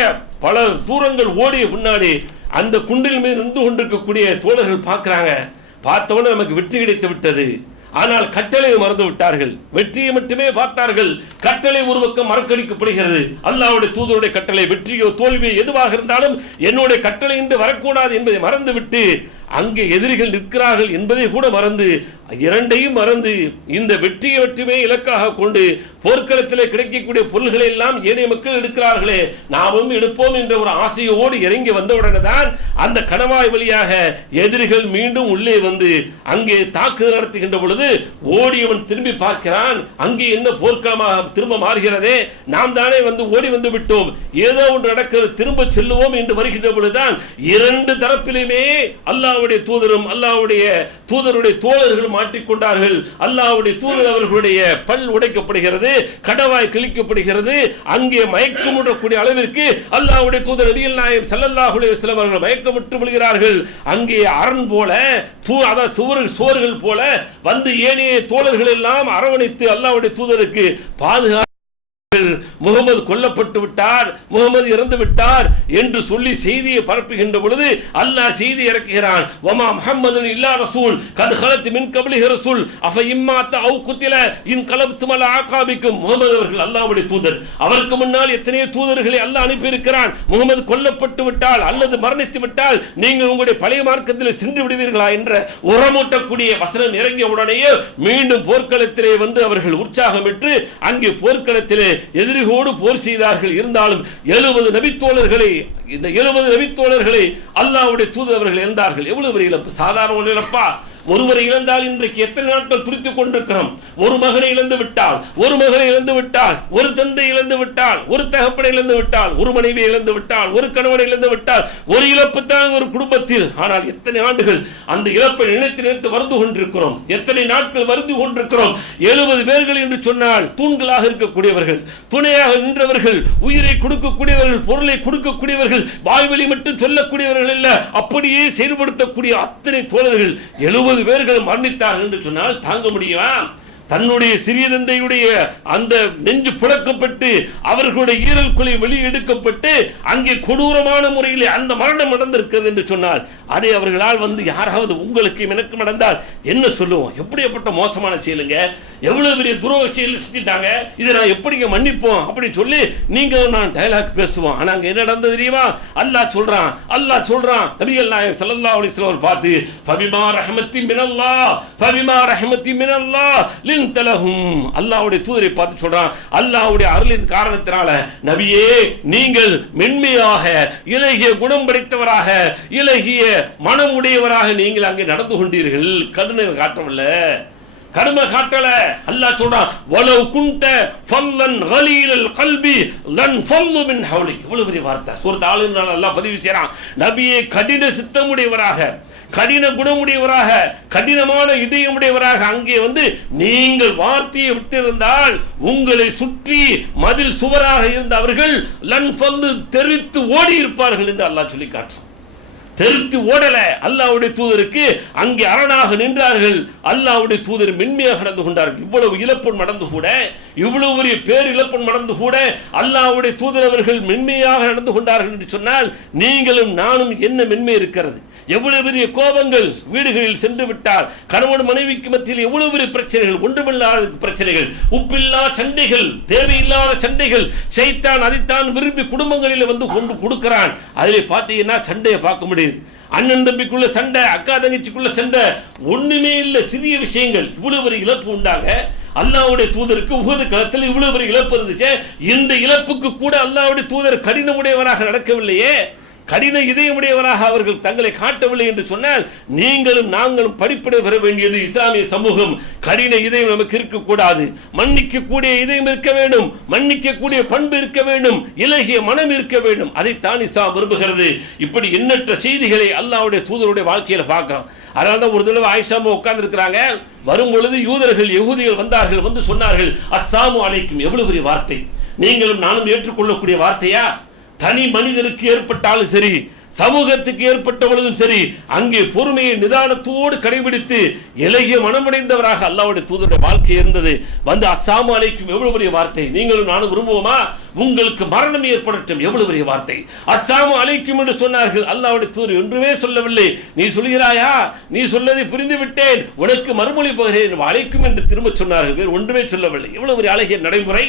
பல தூரங்கள் ஓடிய பின்னாடி அந்த குன்றில் மீது நின்று கொண்டிருக்கக்கூடிய தோழர்கள் பார்க்கிறாங்க, பார்த்தவொன்னே நமக்கு வெற்றி கிடைத்து விட்டது. ஆனால் கட்டளையை மறந்து விட்டார்கள், வெற்றியை மட்டுமே பார்த்தார்கள். கட்டளை ஒரு பக்கம் மறக்கடிக்கப்படுகிறது. அல்லாஹ்வுடைய தூதருடைய கட்டளை வெற்றியோ தோல்வியோ எதுவாக இருந்தாலும் என்னுடைய கட்டளை என்று வரக்கூடாது என்பதை மறந்துவிட்டு அங்கே எதிரிகள் நிற்கிறார்கள் என்பதை கூட மறந்து, இரண்டையும் மறந்து இந்த வெற்றியை மட்டுமே இலக்காக கொண்டு போர்க்களத்திலே கிடைக்கக்கூடிய பொருள்களை எல்லாம் ஏனைய மக்கள் எடுக்கிறார்களே நாமும் எடுப்போம் என்ற ஒரு ஆசையோடு இறங்கி வந்தவுடனே தான் அந்த கணவாய் வழியாக எதிரிகள் மீண்டும் உள்ளே வந்து அங்கே தாக்குதல் நடத்துகின்ற பொழுது ஓடியவன் திரும்பி பார்க்கிறான், அங்கே என்ன போர்க்களமாக திரும்ப மாறுகிறதே, நாம் தானே வந்து ஓடி வந்து விட்டோம், ஏதோ ஒன்று நடக்கிறது, திரும்ப செல்லுவோம் என்று வருகின்ற பொழுதுதான் இரண்டு தரப்பிலுமே அல்லாஹ்வுடைய தூதரும் அல்லாஹ்வுடைய தூதருடைய தோழர்கள் மாட்டிக்கொண்டார்கள். அல்லாஹ்வுடைய தூதர் அவர்களுடைய பல் உடைக்கப்படுகிறது, கடவாய் கிழிக்கப்படுகிறது. அங்கே மயக்கமுற்றக்கூடிய அளவிற்கு அல்லாஹ்வுடைய தூதர் நபிகள் நாயகம் ஸல்லல்லாஹு அலைஹி வஸல்லம் அவர்கள் மயக்கமுற்று விழுகிறார்கள். அங்கே அரண் போல சுவர்கள் போல வந்து ஏனைய தோழர்கள் எல்லாம் அரவணைத்து அல்லாஹ்வுடைய தூதருக்கு பாதுகாப்பு, முகமது கொல்லப்பட்டு விட்டார், முகமது இறந்து விட்டார் என்று சொல்லி செய்தியை பரப்புகின்ற பொழுது அல்லாஹ் செய்தி இறக்குகிறான், வமா முஹம்மதுன் இல்லா ரசூல் கத் ஹலத் மின் கப்லிஹி ரசூல் அஃப இம்மாத அவ் குத்தில இன் கலப்தும் அலா ஆகாபிக்கும். முகமது அவர்கள் அல்லாஹ்வுடைய தூதர், அவருக்கு முன்னால் எத்தனையோ தூதர்களை அல்லாஹ் அனுப்பி இருக்கிறான். முகமது கொல்லப்பட்டு விட்டால் அல்லது மரணித்து விட்டால் நீங்கள் உங்களுடைய பழைய மார்க்கத்தில் சென்று விடுவீர்களா என்ற உரமூட்டக்கூடிய வசனம் இறங்கிய உடனேயே மீண்டும் போர்க்களத்திலே வந்து அவர்கள் உற்சாகம் பெற்று அங்கே போர்க்களத்திலே எதிரிகளோடு போர் செய்தார்கள். இருந்தாலும் 70 நபித்தோழர்களை இந்த 70 நபித்தோழர்களை அல்லாஹ்வுடைய தூதர் அவர்கள் இழந்தார்கள். எவ்வளவு பெரிய இழப்பு! சாதாரண ஒரு இழப்பா? ஒருவரை இழந்தால் இன்றைக்கு எத்தனை நாட்கள் துடித்துக் கொண்டிருக்கிறோம். ஒரு மகனை இழந்து விட்டால், ஒரு மகனை இழந்து விட்டால், ஒரு தந்தை இழந்து விட்டால், ஒரு தகப்பனை இழந்து விட்டால், ஒரு மனைவி இழந்து விட்டால், ஒரு கணவனை இழந்து விட்டால், ஒரு இழப்பு தான் ஒரு குடும்பத்தில். ஆனால் எத்தனை ஆண்டுகள் அந்த இழப்பை நினைத்து நினைத்து வருந்து கொண்டிருக்கிறோம், எத்தனை நாட்கள் வருந்து கொண்டிருக்கிறோம். 70 பேர்கள் என்று சொன்னால் தூண்களாக இருக்கக்கூடியவர்கள், துணையாக நின்றவர்கள், உயிரை கொடுக்கக்கூடியவர்கள், பொருளை கொடுக்கக்கூடியவர்கள், வாய்வழி மட்டும் சொல்லக்கூடியவர்கள் அல்ல, அப்படியே செயல்படுத்தக்கூடிய அத்தனை தோழர்கள் 70 பேர்கள் மரணித்தார்கள் என்று சொன்னால் தாங்க முடியுமா? தன்னுடைய சிறிய தந்தையுடைய அந்த நெஞ்சு புழக்கப்பட்டு அவர்களுடைய ஈரல் குலை வெளியெடுக்கப்பட்டு அங்கே கொடூரமான முறையில் அந்த மரணம் நடந்திருக்கிறது என்று சொன்னால் அதை அவர்களால் யாராவது உங்களுக்கு எனக்கு நடந்தால் என்ன சொல்லுவோம்? எப்படிப்பட்ட மோசமான செயலுங்க, எவ்வளவு பெரிய துரோக செயல் செஞ்சிட்டாங்க, இதை நான் எப்படிங்க மன்னிப்போம் அப்படின்னு சொல்லி நீங்க நான் டயலாக் பேசுவோம். ஆனா அங்க என்ன நடந்தது தெரியுமா? அல்லாஹ் சொல்றான் நபிகள் நாயகம் ஸல்லல்லாஹு அலைஹி வஸல்லம் பார்த்து ஃபபிமா ரஹ்மத்தின் மினல்லாஹ் ஃபபிமா ரஹ்மத்தின் மினல்லாஹ் லின்தலஹும், அல்லாஹ்வுடைய தூதரை பார்த்து சொல்றான், அல்லாஹ்வுடைய அருளின் காரணத்தினால நபியே நீங்கள் மென்மையாக இலகிய குணம் படைத்தவராக இலகிய மனமுடையவராக நீங்கள் அங்கே நடந்து கொண்டீர்கள். கடுமை காட்டல. அல்லாஹ் சொல்றான் வலவ் குன்த ஃபல்லன் கலீலல் கல்பி லன் ஃபல்லு மின் ஹவ்லி. இவ்வளவு பெரிய வார்த்தை சூரத் ஆல் இம்ரான் அல்லாஹ் பதிவு செய்றான். நபியே கடின சித்தமுடையவராக, கடின குணமுடையவராக, கடினமான இதயமுடையவராக அங்கே நீங்கள் வார்த்தையை விட்டிருந்தால் உங்களை சுற்றி மதில் சுவராக இருந்த அவர்கள் லன் ஃபல்லு தெரித்து ஓடி இருப்பார்கள் என்று அல்லாஹ் சொல்லி காட்டுறான். தெரித்து ஓடல, அல்லாஹ்வுடைய தூதருக்கு அங்கே அரணாக நின்றார்கள். அல்லாஹ்வுடைய தூதர் மென்மையாக நடந்து கொண்டார்கள். இவ்வளவு இழப்பு நடந்து கூட, இவ்வளவு பெரிய பேர் இழப்பு நடந்து கூட அல்லாஹ்வுடைய தூதர் அவர்கள் மென்மையாக நடந்து கொண்டார்கள் என்று சொன்னால் நீங்களும் நானும் என்ன மென்மை இருக்கிறது? எவ்வளவு பெரிய கோபங்கள் வீடுகளில் சென்று விட்டால், கணவன் மனைவிக்கு மத்தியில் எவ்வளவு பெரிய பிரச்சனைகள், ஒன்றுமில்லாத பிரச்சனைகள், உப்பில்லா சண்டைகள், தேவையில்லாத சண்டைகள், ஷைத்தான் அதைத்தான் விரும்பி குடும்பங்களில் கொண்டு கொடுக்கிறான். அதிலே பார்த்தீங்கன்னா சண்டையை பார்க்க முடியுது. அண்ணன் தம்பிக்குள்ள சண்டை, அக்கா தங்கச்சிக்குள்ள சண்டை, ஒண்ணுமே இல்லை, சிறிய விஷயங்கள். இவ்வளவு பெரிய இழப்பு உண்டாங்க. அல்லாஹ்வுடைய தூதருக்கு உஹது களத்தில் இவ்வளவு பெரிய இழப்பு இருந்துச்சு. இந்த இழப்புக்கு கூட அல்லாஹ்வுடைய தூதர் கடினமுடையவராக நடக்கவில்லையே, கடின இதயமுடையவராக அவர்கள் தங்களை காட்டவில்லை என்று சொன்னால் நீங்களும் நாங்களும் படிப்படை பெற வேண்டியது இஸ்லாமிய சமூகம். கடின இதயம் நமக்கு இருக்கக்கூடாது, மன்னிக்கக்கூடிய இதயம் இருக்க வேண்டும், மன்னிக்கக்கூடிய பண்பு இருக்க வேண்டும், இலகிய மனம் இருக்க வேண்டும். அதைத்தான் இஸ்லாம் விரும்புகிறது. இப்படி எண்ணற்ற செய்திகளை அல்லாஹ்வுடைய தூதருடைய வாழ்க்கையில பார்க்கிறோம். அதனால தான் ஒரு தடவை ஆயிஷாமா உட்கார்ந்து இருக்கிறாங்க. வரும் பொழுது யூதர்கள் வந்தார்கள், சொன்னார்கள் அஸ்ஸலாமு அலைக்கும். எவ்வளவு பெரிய வார்த்தை! நீங்களும் நானும் ஏற்றுக்கொள்ளக்கூடிய வார்த்தையா? தனி மனிதனுக்கு ஏற்பட்டாலும் சரி, சமூகத்துக்கு ஏற்பட்ட பொழுதும் சரி, அங்கே பொறுமையை நிதானத்தோடு கடைபிடித்து இலகிய மனமுடைந்தவராக அல்லாஹ்வுடைய தூதருடைய வாழ்க்கை இருந்தது. அஸ்ஸலாமு அலைக்கும் எவ்வளவு பெரிய வார்த்தை! நீங்களும் நானும் விரும்புவோமா? உங்களுக்கு மரணம் ஏற்படட்டும், எவ்வளவு பெரிய வார்த்தை! அஸ்ஸலாமு அலைக்கும் என்று சொன்னார்கள். அல்லாஹ்வுடைய தூதர் ஒன்றுமே சொல்லவில்லை. நீ சொல்கிறாயா, நீ சொல்லதை புரிந்து விட்டேன், உனக்கு மறுமொழி போகிறேன், அழைக்கும் என்று திரும்ப சொன்னார்கள். வேறு ஒன்றுமே சொல்லவில்லை. எவ்வளவு பெரிய அழகிய நடைமுறை,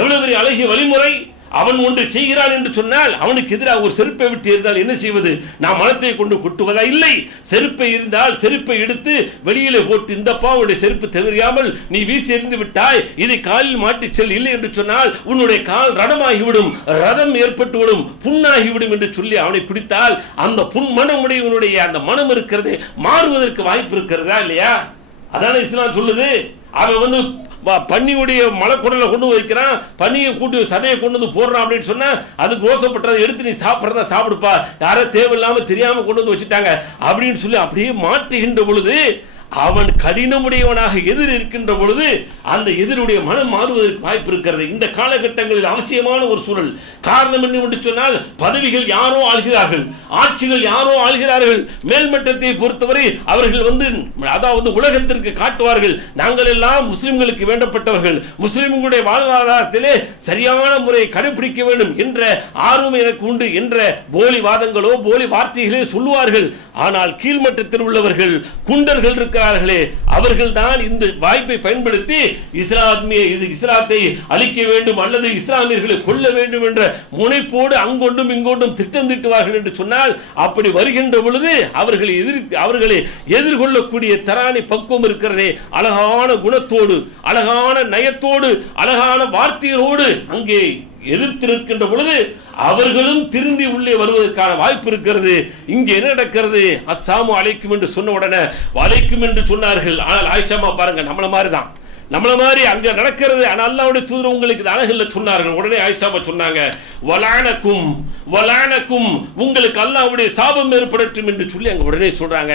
எவ்வளவு பெரிய அழகிய வழிமுறை! அவன் ஒன்று செய்கிறான் என்று சொன்னால் அவனுக்கு எதிராக ஒரு செருப்பை விட்டு இருந்தால் என்ன செய்வது? நாம் மனத்தை கொண்டு கொட்டுவதா? இல்லை. செருப்பை இருந்தால் செருப்பை எடுத்து வெளியிலே போட்டு, இந்த பாவுடைய செருப்பு தெரியாமல் நீ வீசி எறிந்து விட்டாய், இதை காலில் மாட்டி செல், இல்லை என்று சொன்னால் உன்னுடைய கால் ரணமாகிவிடும், ரதம் ஏற்பட்டுவிடும், புண்ணாகிவிடும் என்று சொல்லி அவனை பிடித்தால் அந்த புன்மனமுடையவனுடைய அந்த மனம் இருக்கிறது மாறுவதற்கு வாய்ப்பு இருக்கிறதா இல்லையா? அதான இஸ்லாம் சொல்லுது. அவன் பன்னியுடைய மலைக்குடலை கொண்டு வைக்கிறான், பன்னியை கூட்டி சதையை கொண்டு போடுறான் அப்படின்னு சொன்னா அதுக்கு ரோசப்பட்டதை எடுத்து நீ சாப்பிட்றதா சாப்பிடுப்பா, யாரோ தேவையில்லாம தெரியாம கொண்டு வந்து வச்சுட்டாங்க அப்படின்னு சொல்லி அப்படியே மாற்றுகின்ற பொழுது அவன் கடினமுடையவனாக எதிர் இருக்கின்ற பொழுது அந்த எதிருடைய மனம் மாறுவதற்கு வாய்ப்பு இருக்கிறது. இந்த காலகட்டங்களில் அவசியமான ஒரு சூழல். காரணம் என்ன சொன்னால், பதவிகள் யாரோ ஆள்கிறார்கள், ஆட்சிகள் யாரோ ஆள்கிறார்கள். மேல்மட்டத்தை பொறுத்தவரை அவர்கள் அதாவது உலகத்திற்கு காட்டுவார்கள், நாங்கள் எல்லாம் முஸ்லிம்களுக்கு வேண்டப்பட்டவர்கள், முஸ்லிம்களுடைய வாழ்வாதாரத்திலே சரியான முறையை கடைபிடிக்க வேண்டும் என்ற ஆர்வம் எனக்கு உண்டு என்ற போலி வாதங்களோ போலி வார்த்தைகளே சொல்லுவார்கள். ஆனால் கீழ்மட்டத்தில் உள்ளவர்கள், குண்டர்கள் இருக்கிறார்களே, அவர்கள் தான் இந்த வாய்ப்பை பயன்படுத்தி இஸ்லாத்தை அழிக்க வேண்டும் அல்லது இஸ்லாமியர்களை கொல்ல வேண்டும் என்ற முனைப்போடு அங்கொண்டும் இங்கொண்டும் திட்டம் திட்டுவார்கள் என்று சொன்னால், அப்படி வருகின்ற பொழுது அவர்களை எதிர்கொள்ளக்கூடிய தராணி பக்குவம் இருக்கிறதே, அழகான குணத்தோடு, அழகான நயத்தோடு, அழகான வார்த்தைகளோடு அங்கே எதிர்த்து நிற்கின்ற பொழுது அவர்களும் திரும்பி உள்ளே வருவதற்கான வாய்ப்பு இருக்கிறது. இங்கே என்ன நடக்கிறது? அஸ்ஸலாமு அலைக்கும் என்று சொன்ன உடனே வலைக்கும் என்று சொன்னார்கள். ஆனால் ஆயிஷாமா பாருங்க, நம்மள மாதிரி அங்க நடக்கிறது. ஆனால் அல்லாஹ்வுடைய தூதர் உங்களுக்கு அழகில்ல சொன்னார்கள். உடனே ஆயிஷாமா சொன்னாங்க, வலானக்கும் உங்களுக்கு அல்லாஹ்வுடைய சாபம் ஏற்படட்டும் என்று சொல்லி அங்க உடனே சொல்றாங்க.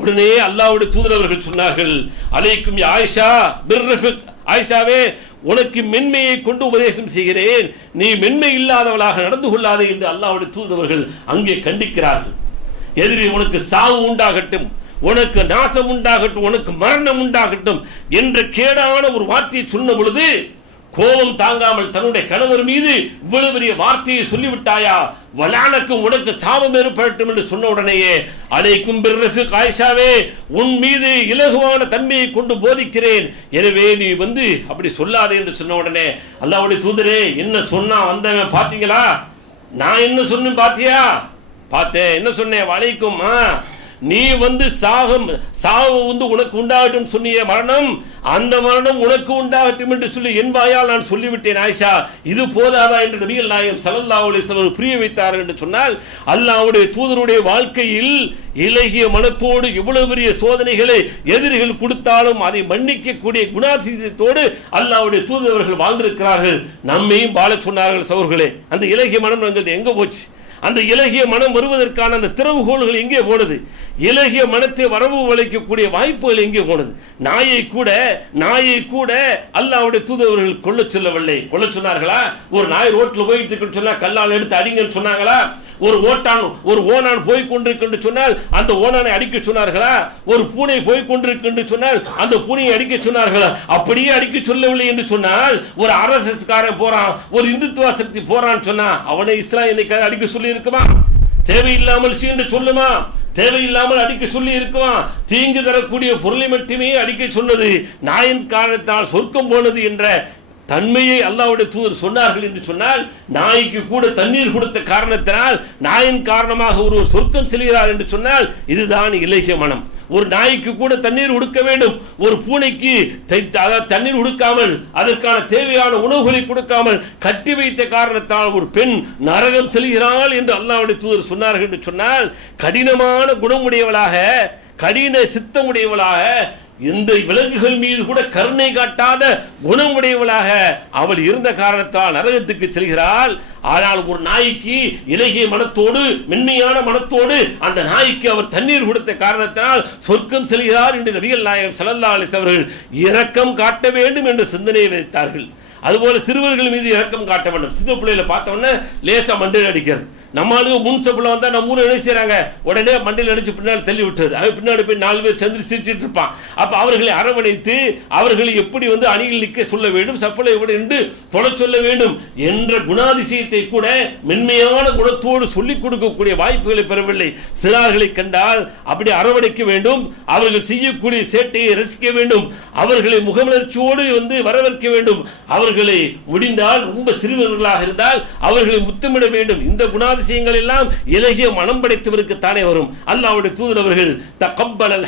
உடனே அல்லாஹ்வுடைய தூதர் அவர்கள் சொன்னார்கள், அலைக்கும் யா ஆயிஷா பிர்ரஃபிக், ஆயிஷாவே உனக்கு மென்மையை கொண்டு உபதேசம் செய்கிறேன், நீ மென்மை இல்லாதவளாக நடந்து கொள்ளாதே என்று அல்லாஹ்வுடைய தூதர்கள் அங்கே கண்டிக்கிறார்கள். எதிரி உனக்கு சாவு உண்டாகட்டும், உனக்கு நாசம் உண்டாகட்டும், உனக்கு மரணம் உண்டாகட்டும் என்ற கேடான ஒரு வார்த்தையை சொன்ன பொழுது கோபம் தாங்காமல் தன்னுடைய கணவர் மீது இவ்வளவு பெரிய வார்த்தையை சொல்லிவிட்டாயா, வலானக்கும் உனக்கு சாபம் ஏற்படட்டும் என்று சொன்ன உடனேயே அலைக்கும் பிர்ரஃபிக், ஆயிஷாவே உன் மீது இலகுவான தன்மையை கொண்டு போதிக்கிறேன், எனவே நீ அப்படி சொல்லாதே என்று சொன்ன உடனே அல்லாஹ்வுடைய தூதரே என்ன சொன்னா வந்தவன் பாத்தீங்களா, நான் என்ன சொன்னேன் பாத்தியா? பார்த்தேன். என்ன சொன்னேன்? வலைக்கும் நீ சாவு உனக்கு உண்டாகட்டும் சொன்னிய மரணம், அந்த மரணம் உனக்கு உண்டாகட்டும் என்று சொல்லி என் வாயால் நான் சொல்லிவிட்டேன் ஆயிஷா, இது போதாதா என்று நபிகள் நாயகம் ஸல்லல்லாஹு அலைஹி வஸல்லம் புரிய வைத்தார்கள் என்று சொன்னால், அல்லாஹ்வுடைய தூதருடைய வாழ்க்கையில் இலகிய மனத்தோடு எவ்வளவு பெரிய சோதனைகளை எதிரிகள் கொடுத்தாலும் அதை மன்னிக்கக்கூடிய குணாதிசயத்தோடு அல்லாஹ்வுடைய தூதரவர்கள் வாழ்ந்திருக்கிறார்கள். நம்மையும் வாழ சொன்னார்கள். சகோதரர்களே, அந்த இலகிய மனம் எங்களுக்கு எங்க போச்சு? அந்த இலகிய மனம் வருவதற்கான அந்த திறவுகோள்கள் எங்கே போனது? இலகிய மனத்தை வரவு வளைக்கக்கூடிய வாய்ப்புகள் எங்கே போனது? நாயை கூட அல்லாஹ்வுடைய தூதரவர்கள் கொல்ல சொல்லவில்லை. கொல்ல சொன்னார்களா? ஒரு நாய் ரோட்டில் போயிட்டு இருக்குன்னு சொன்னா கல்லால் எடுத்து அடிங்கன்னு சொன்னாங்களா? ஒரு ஓனான் போய் கொண்டிருக்கு சொன்னால் அந்த ஓனானை அடிக்க சொன்னார்களா? ஒரு பூனை போய் கொண்டிருக்கு சொன்னால் அந்த பூனையை அடிக்க சொன்னார்களா? அப்படியே அடிக்க சொல்லவில்லை என்று சொன்னால், ஒரு RSS காரன் போறான், ஒரு இந்துத்துவ சக்தி போறான்னு சொன்னா அவனை இஸ்லாம் என்னைக்கு அடிக்க சொல்லி இருக்குமா? தேவையில்லாமல் சீண்டு சொல்லுமா? தேவையில்லாமல் அடிக்க சொல்லி இருக்குமா? தீங்கு தரக்கூடிய பொருளை மட்டுமே அடிக்க சொன்னது, நாயின் காரணத்தால் சொர்க்கம் போனது என்ற தன்மையை அல்லாஹ்வுடைய தூதர் சொன்னார்கள் என்று சொன்னால், நாய்க்கு கூட தண்ணீர் கொடுத்த காரணத்தினால் நாயின் காரணமாக ஒருவர் சொர்க்கம் செல்கிறார் என்று சொன்னால் இதுதான் இலகிய மனம். ஒரு நாய்க்கு கூட தண்ணீர் கொடுக்க வேண்டும், ஒரு பூனைக்கு தண்ணீர் கொடுக்காமல் அதற்கான தேவையான உணவுகளை கொடுக்காமல் கட்டி வைத்த காரணத்தால் ஒரு பெண் நரகம் செல்கிறாள் என்று அல்லாஹ்வுடைய தூதர் சொன்னார்கள் என்று சொன்னால், கடினமான குணமுடையவளாக, கடின சித்தமுடையவளாக, இந்த விலங்குகள் மீது கூட கருணை காட்டாத குணமுடையவளாக அவள் இருந்த காரணத்தால் நரகத்துக்கு செல்கிறாள். ஆனால் ஒரு நாய்க்கு இலகிய மனத்தோடு, மென்மையான மனத்தோடு அந்த நாய்க்கு அவர் தண்ணீர் கொடுத்த காரணத்தினால் சொர்க்கம் செல்கிறார் என்று நபிகள் நாயகம் ஸல்லல்லாஹு அலைஹி வஸல்லம் அவர்கள் இரக்கம் காட்ட வேண்டும் என்று சிந்தனையை வைத்தார்கள். அதுபோல சிறுவர்கள் மீது இரக்கம் காட்ட வேண்டும். சின்ன பிள்ளைகளை பார்த்தோன்னே லேசா மண்டையில் அடிக்கிறது. நம்மளுக்கு முன் சப்பில் வந்தால் நம்ம ஊரில் என்ன செய்கிறாங்க, உடனே மண்டையில் அடிச்சு பின்னாடி தள்ளி விட்டுறது. அவன் பின்னாடி போய் 4 பேர் சேர்ந்து சிரிச்சிட்டு இருப்பான். அப்போ அவர்களை அரவணைத்து அவர்களை எப்படி அணியில் நிற்க சொல்ல வேண்டும், சப்பலை எப்படி என்று தொலை சொல்ல வேண்டும் என்ற குணாதிசயத்தை கூட மென்மையான குணத்தோடு சொல்லிக் கொடுக்கக்கூடிய வாய்ப்புகளை பெறவில்லை. சிறார்களை கண்டால் அப்படி அரவணைக்க வேண்டும், அவர்கள் செய்யக்கூடிய சேட்டையை ரசிக்க வேண்டும், அவர்களை முகமலர்ச்சியோடு வரவேற்க வேண்டும், அவர்களை முடிந்தால் ரொம்ப சிறுவர்களாக இருந்தால் அவர்களை முத்தமிட வேண்டும். இந்த குணாதிசயங்கள் எல்லாம் இலகிய மனம் படைத்தவருக்கு தானே வரும். அல்லாஹ்வுடைய தூதர் அவர்கள் தகப்பல்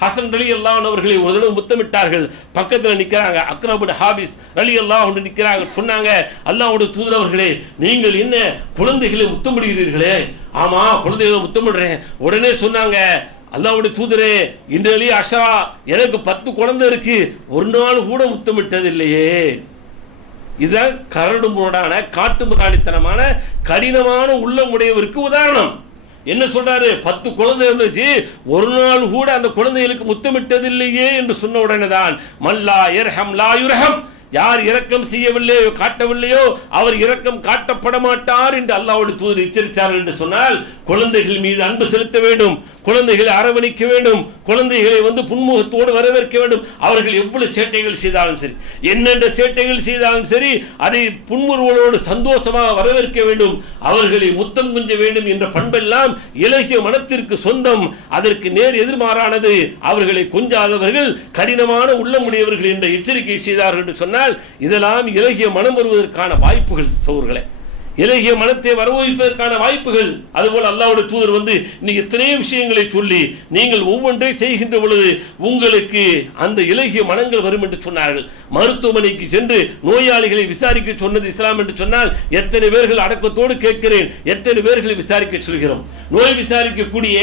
ஹசன் ரலியல்லாஹு அன்ஹு அவர்களை ஒரு தடவை முத்தமிட்டார்கள். பக்கத்தில் நிற்கிறாங்க அக்ரா பின் ஹாபிஸ் ரலியல்லாஹு அன்ஹு நிற்கிறாங்க. சொன்னாங்க, அல்லாஹ்வுடைய தூதர் அவர்களே, நீங்கள் என்ன குழந்தைகளை முத்தமிடுகிறீர்களே? ஆமா, குழந்தைகளை முத்தமிடுறேன். உடனே சொன்னாங்க, அல்லாஹ்வுடைய தூதரே, இன்றைய அஷரா, எனக்கு 10 குழந்தை இருக்கு, ஒரு நாள் கூட முத்தமிட்டது இல்லையே. இதுதான் கரடுமுரடான காட்டுமிராணித்தனமான கடினமான உள்ளமுடையவருக்கு உதாரணம். என்ன சொல்றாரு? 10 குழந்தை இருந்துச்சு, ஒரு நாள் கூட அந்த குழந்தைகளுக்கு முத்தமிட்டது இல்லையே என்று சொன்ன உடனே தான் மல்லா யர்ஹம் லா யுர்ஹம், யார் இரக்கம் செய்யவில்லையோ காட்டவில்லையோ அவர் இரக்கம் காட்டப்பட மாட்டார் என்று அல்லாஹ்வுடைய தூதர் எச்சரித்தார்கள் என்று சொன்னால், குழந்தைகள் மீது அன்பு செலுத்த வேண்டும், குழந்தைகளை அரவணைக்க வேண்டும், குழந்தைகளை புன்முகத்தோடு வரவேற்க வேண்டும். அவர்கள் எவ்வளவு சேட்டைகள் செய்தாலும் சரி, என்னென்ன சேட்டைகள் செய்தாலும் சரி, அதை புன்முறுவலோடு சந்தோஷமாக வரவேற்க வேண்டும், அவர்களை முத்தம் குஞ்ச வேண்டும் என்ற பண்பெல்லாம் இலகிய மனத்திற்கு சொந்தம். அதற்கு நேர் எதிர்மாறானது அவர்களை கொஞ்சாதவர்கள், கடினமான உள்ளமுடையவர்கள் என்ற எச்சரிக்கை செய்தார்கள் என்று சொன்னால், இதெல்லாம் இலகிய மனம் வருவதற்கான வாய்ப்புகள் சகோதரர்களே. இலகிய மனத்தை வரவழைப்பதற்கான வாய்ப்புகள். அதுபோல் அல்லாஹ்வுடைய தூதர் இன்னைக்கு எத்தனை விஷயங்களை சொல்லி நீங்கள் ஒவ்வொன்றை செய்கின்ற பொழுது உங்களுக்கு அந்த இலகிய மனங்கள் வரும் என்று சொன்னார்கள். மருத்துவமனைக்கு சென்று நோயாளிகளை விசாரிக்க சொன்னது இஸ்லாம் என்று சொன்னால் எத்தனை பேர்கள் அடக்கத்தோடு கேட்கிறேன், எத்தனை பேர்களை விசாரிக்க சொல்கிறோம். நோய் விசாரிக்கக்கூடிய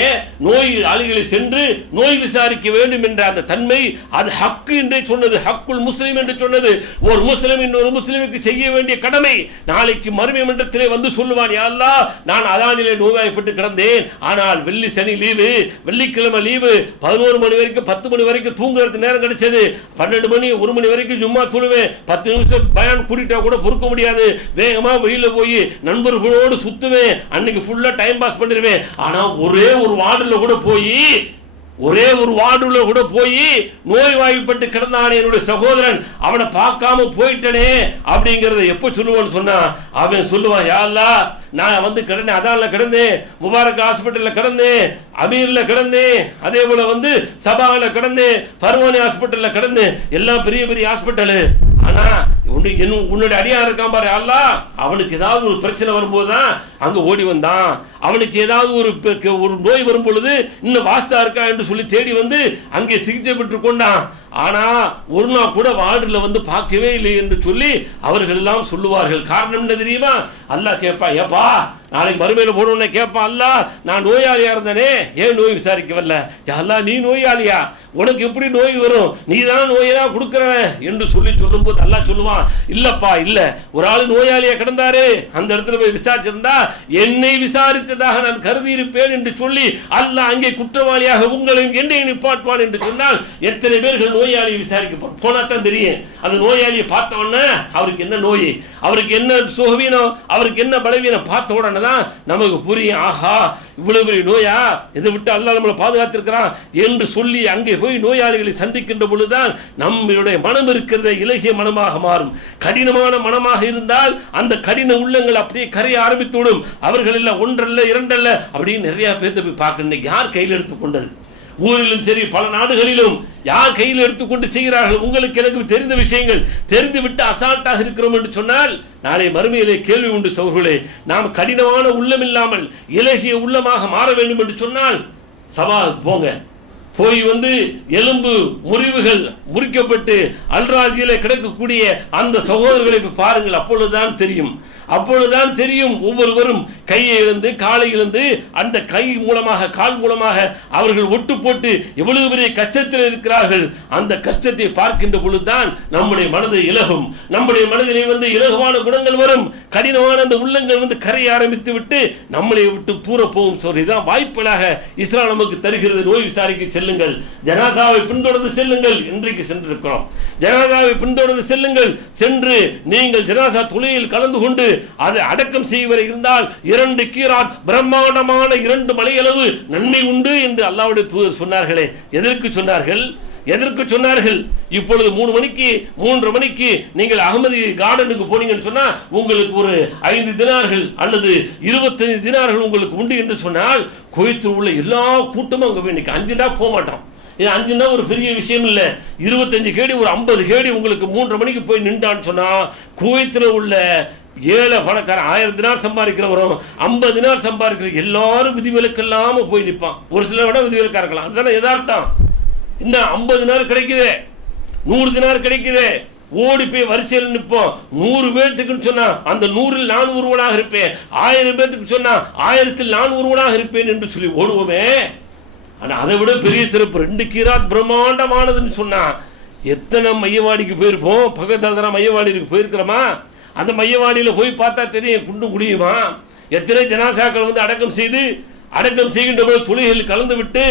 நோயாளிகளை சென்று நோய் விசாரிக்க வேண்டும் என்ற அந்த தன்மை அது ஹக்கு என்றே சொன்னது, ஹக்குல் முஸ்லிம் என்று சொன்னது. ஒரு முஸ்லிம் இன்னொரு முஸ்லிமுக்கு செய்ய வேண்டிய கடமை. நாளைக்கு மறுமை மன்றத்திலே சொல்லுவான், யா அல்லாஹ், நான் அதானிலே நோய்வாய்ப்பட்டு கிடந்தேன், ஆனால் வெள்ளி சனி லீவு, வெள்ளிக்கிழமை லீவு, 11 மணி வரைக்கும் 10 மணி வரைக்கும் தூங்குறது நேரம் கிடைச்சது, 12 மணி 1 மணி வரைக்கும் ஜும்மா தொழுவேன், 10 நிமிஷம் பயான் கூட்டிட்டா கூட பொறுக்க முடியாது, வேகமா வெளியில போய் நண்பர்களோடு சுத்துவேன், அன்னைக்கு ஃபுல்லா டைம் பாஸ் பண்ணிடுவேன். ஆனா ஒரே ஒரு வார்டுல கூட போய் நோய்வாய்ப்பட்டு கிடந்தானே என்னுடைய சகோதரன், அவனை பார்க்காம போயிட்டனே அப்படிங்கறத எப்ப சொல்லுவான்னு சொன்னா அவன் சொல்லுவான், யா அல்லாஹ், நான் கிடந்தேன், அதான்ல கிடந்தேன், முபாரக் ஹாஸ்பிட்டல்ல கிடந்தேன், அமீர்ல கிடந்தேன், அதே போல சபால கிடந்தேன், பர்வானி ஹாஸ்பிட்டல்ல கிடந்தேன், எல்லாம் பெரிய பெரிய ஹாஸ்பிட்டல். ஆனா உன்னுடைய அடியா இருக்கான் பாரு அல்லாஹ், அவனுக்கு ஏதாவது ஒரு பிரச்சனை வரும்போதுதான் அங்க ஓடி வந்தான், அவனுக்கு ஏதாவது ஒரு நோய் வரும் பொழுது இன்னும் வாஸ்தா இருக்கா என்று சொல்லி தேடி அங்கே சிகிச்சை பெற்று கொண்டான். ஆனா ஒரு நாள் கூட வார்டுல பார்க்கவே இல்லை என்று சொல்லி அவர்கள் எல்லாம் சொல்லுவார்கள். காரணம் என்ன தெரியுமா? அல்லாஹ் கேட்பா, ஏப்பா நாளைக்கு மறுமையில போனோம்னு கேட்பான், அல்லாஹ், நான் நோயாளியா இருந்தனே, ஏன் நோய் விசாரிக்க வரல? அல்லாஹ், நீ நோயாளியா, உனக்கு எப்படி நோய் வரும், நீ தான் நோயா கொடுக்கிறவன் என்று சொல்லும் போது அல்லாஹ் சொல்லுவான், இல்லப்பா இல்ல, ஒரு ஆள் நோயாளியா கிடந்தாரு, அந்த இடத்துல போய் விசாரிச்சிருந்தா என்னை விசாரித்ததாக நான் கருதி இருப்பேன் என்று சொல்லி அல்லாஹ் அங்கே குற்றவாளியாக உங்களையும் என்னை நிப்பாட்டுவான் என்று சொன்னால் எத்தனை பேர்கள் நோயாளியை விசாரிக்க போனாத்தான் தெரியும். அந்த நோயாளியை பார்த்த உடனே அவருக்கு என்ன நோய், அவருக்கு என்ன சுகவீனம், அவருக்கு என்ன பலவீனம் பார்த்த உடனே தான் நமக்கு புரியும், ஆஹா இவ்வளவு பெரிய நோயா, இதை விட்டு அல்லாஹ் நம்மளை பாதுகாத்திருக்கிறான் என்று சொல்லி அங்கே போய் நோயாளிகளை சந்திக்கின்ற பொழுதுதான் நம்மளுடைய மனம் இருக்கிறத இலகிய மனமாக மாறும். கடினமான மனமாக இருந்தால் அந்த கடின உள்ளங்கள் அப்படியே கரைய ஆரம்பித்துவிடும். அவர்கள் இல்ல ஒன்றல்ல இரண்டல்ல அப்படின்னு நிறைய பேர்த்த போய் பார்க்க யார் கையில் எடுத்துக்கொண்டது? ஊரிலும் சரி பல நாடுகளிலும் யார் கையில் எடுத்துக்கொண்டு செய்கிறார்கள்? உங்களுக்கு எனக்கு தெரிந்த விஷயங்கள் தெரிந்து விட்டு அசால்ட்டாக இருக்கிறோம் என்று சொன்னால் நாளை மறுமையிலே கேள்வி உண்டு. சகோதரர்களே, நாம் கடினமான உள்ளம் இல்லாமல் இலகிய உள்ளமாக மாற வேண்டும் என்று சொன்னால் சவால் போங்க, போய் எலும்பு முறிவுகள் முறிக்கப்பட்டு அல்ராஜியில கிடக்கக்கூடிய அந்த சகோதரர்களை பாருங்கள், அப்பொழுதுதான் தெரியும் ஒவ்வொருவரும் கையை இழந்து காலை இழந்து அந்த கை மூலமாக கால் மூலமாக அவர்கள் ஒட்டு போட்டு எவ்வளவு பெரிய கஷ்டத்தில் இருக்கிறார்கள். அந்த கஷ்டத்தை பார்க்கின்ற பொழுதுதான் நம்முடைய மனது இலகும், நம்முடைய மனதிலே இலகுவான குணங்கள் வரும். கடினமான அந்த உள்ளங்கள் கரைய ஆரம்பித்து விட்டு நம்மளை விட்டு தூர போகும். இதுதான் வாய்ப்புகளாக இஸ்லாம் நமக்கு தருகிறது. நோய் விசாரிக்க செல்லுங்கள், ஜனாசாவை பின்தொடர்ந்து செல்லுங்கள். இன்றைக்கு சென்றிருக்கிறோம், ஜனாசாவை பின்தொடர்ந்து செல்லுங்கள். சென்று நீங்கள் ஜனாசா தொழுகையில் கலந்து கொண்டு அதை அடக்கம் செய்வரை இருந்தால் 2 கீராத் பிரம்மாண்டமான 2 மலையளவு நன்மை உண்டு என்று அல்லாஹ்வுடைய தூதர் சொன்னார்களே. எதற்கு சொன்னார்கள்? இப்பொழுது 3 மணிக்கு 3:30 மணிக்கு நீங்கள் அகமதி கார்டனுக்கு போனீங்கன்னு சொன்னா உங்களுக்கு ஒரு 5 தினார்கள் அல்லது 25 தினார்கள் உங்களுக்கு உண்டு என்று சொன்னால் குவைத்தில் உள்ள எல்லா கூட்டமும் அங்க போய் இன்னைக்கு 5 போக மாட்டோம். 5 ஒரு பெரிய விஷயம் இல்லை. 25 கேடி ஒரு 50 கேடி உங்களுக்கு 3:30 மணிக்கு போய் நின்றான்னு சொன்னா குவைத்தில் உள்ள ஏழை பணக்காரன் 1000 தினார் சம்பாதிக்கிறவரும் 50 தினார் சம்பாதிக்கிற எல்லாரும் விதிவிலக்கு இல்லாம போய் நிற்பான். ஒரு சில விட விதிவிலக்கா இருக்கலாம், அதுதானே யதார்த்தம். இன்னும் 50 தினார் கிடைக்குது, 100 தினார் கிடைக்குது, ஓடி போய் வரிசையில் நிற்போம். 100 பேர்த்துக்குன்னு சொன்னா அந்த 100ல் நான் ஒருவனாக இருப்பேன், 1000 பேர்த்துக்கு சொன்னா 1000ல் நான் ஒருவனாக இருப்பேன் என்று சொல்லி ஓடுவோமே. ஆனா அதை விட பெரிய சிறப்பு 2 கீராத் பிரம்மாண்டமானதுன்னு சொன்னா எத்தனை மையவாடிக்கு போயிருப்போம், பக்கத்தால் மையவாடிக்கு போயிருக்கிறோமா? அந்த மையவாடியில போய் பார்த்தா தெரியும் குண்டு குடியுமா? எத்தனை ஜனாசாக்கள் அடக்கம் செய்கின்ற போது தொழுகையில் கலந்து விட்டு